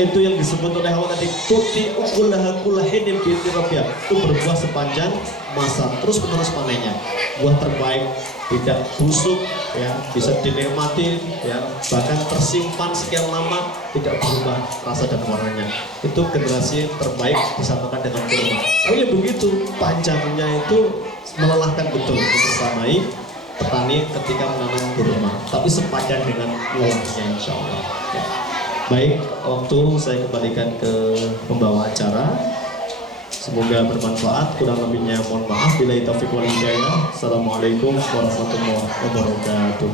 itu yang disebut oleh Allah tadi, tuti ukulaha kulahinin binti rabbiyah, itu berbuah sepanjang masa, terus menerus panennya. Buah terbaik, tidak busuk, ya, bisa dinikmati, ya, bahkan tersimpan sekian lama, tidak berubah rasa dan warnanya. Itu generasi terbaik disamakan dengan kurma. Tapi ya begitu, panjangnya itu melelahkan betul membersamai petani ketika menanam kurma, tapi sepadan dengan lelahnya insya Allah. Ya. Baik, waktu saya kembalikan ke pembawa acara. Semoga bermanfaat. Kurang lebihnya mohon maaf. Billahi taufiq wal hidayah. Assalamualaikum warahmatullahi wabarakatuh.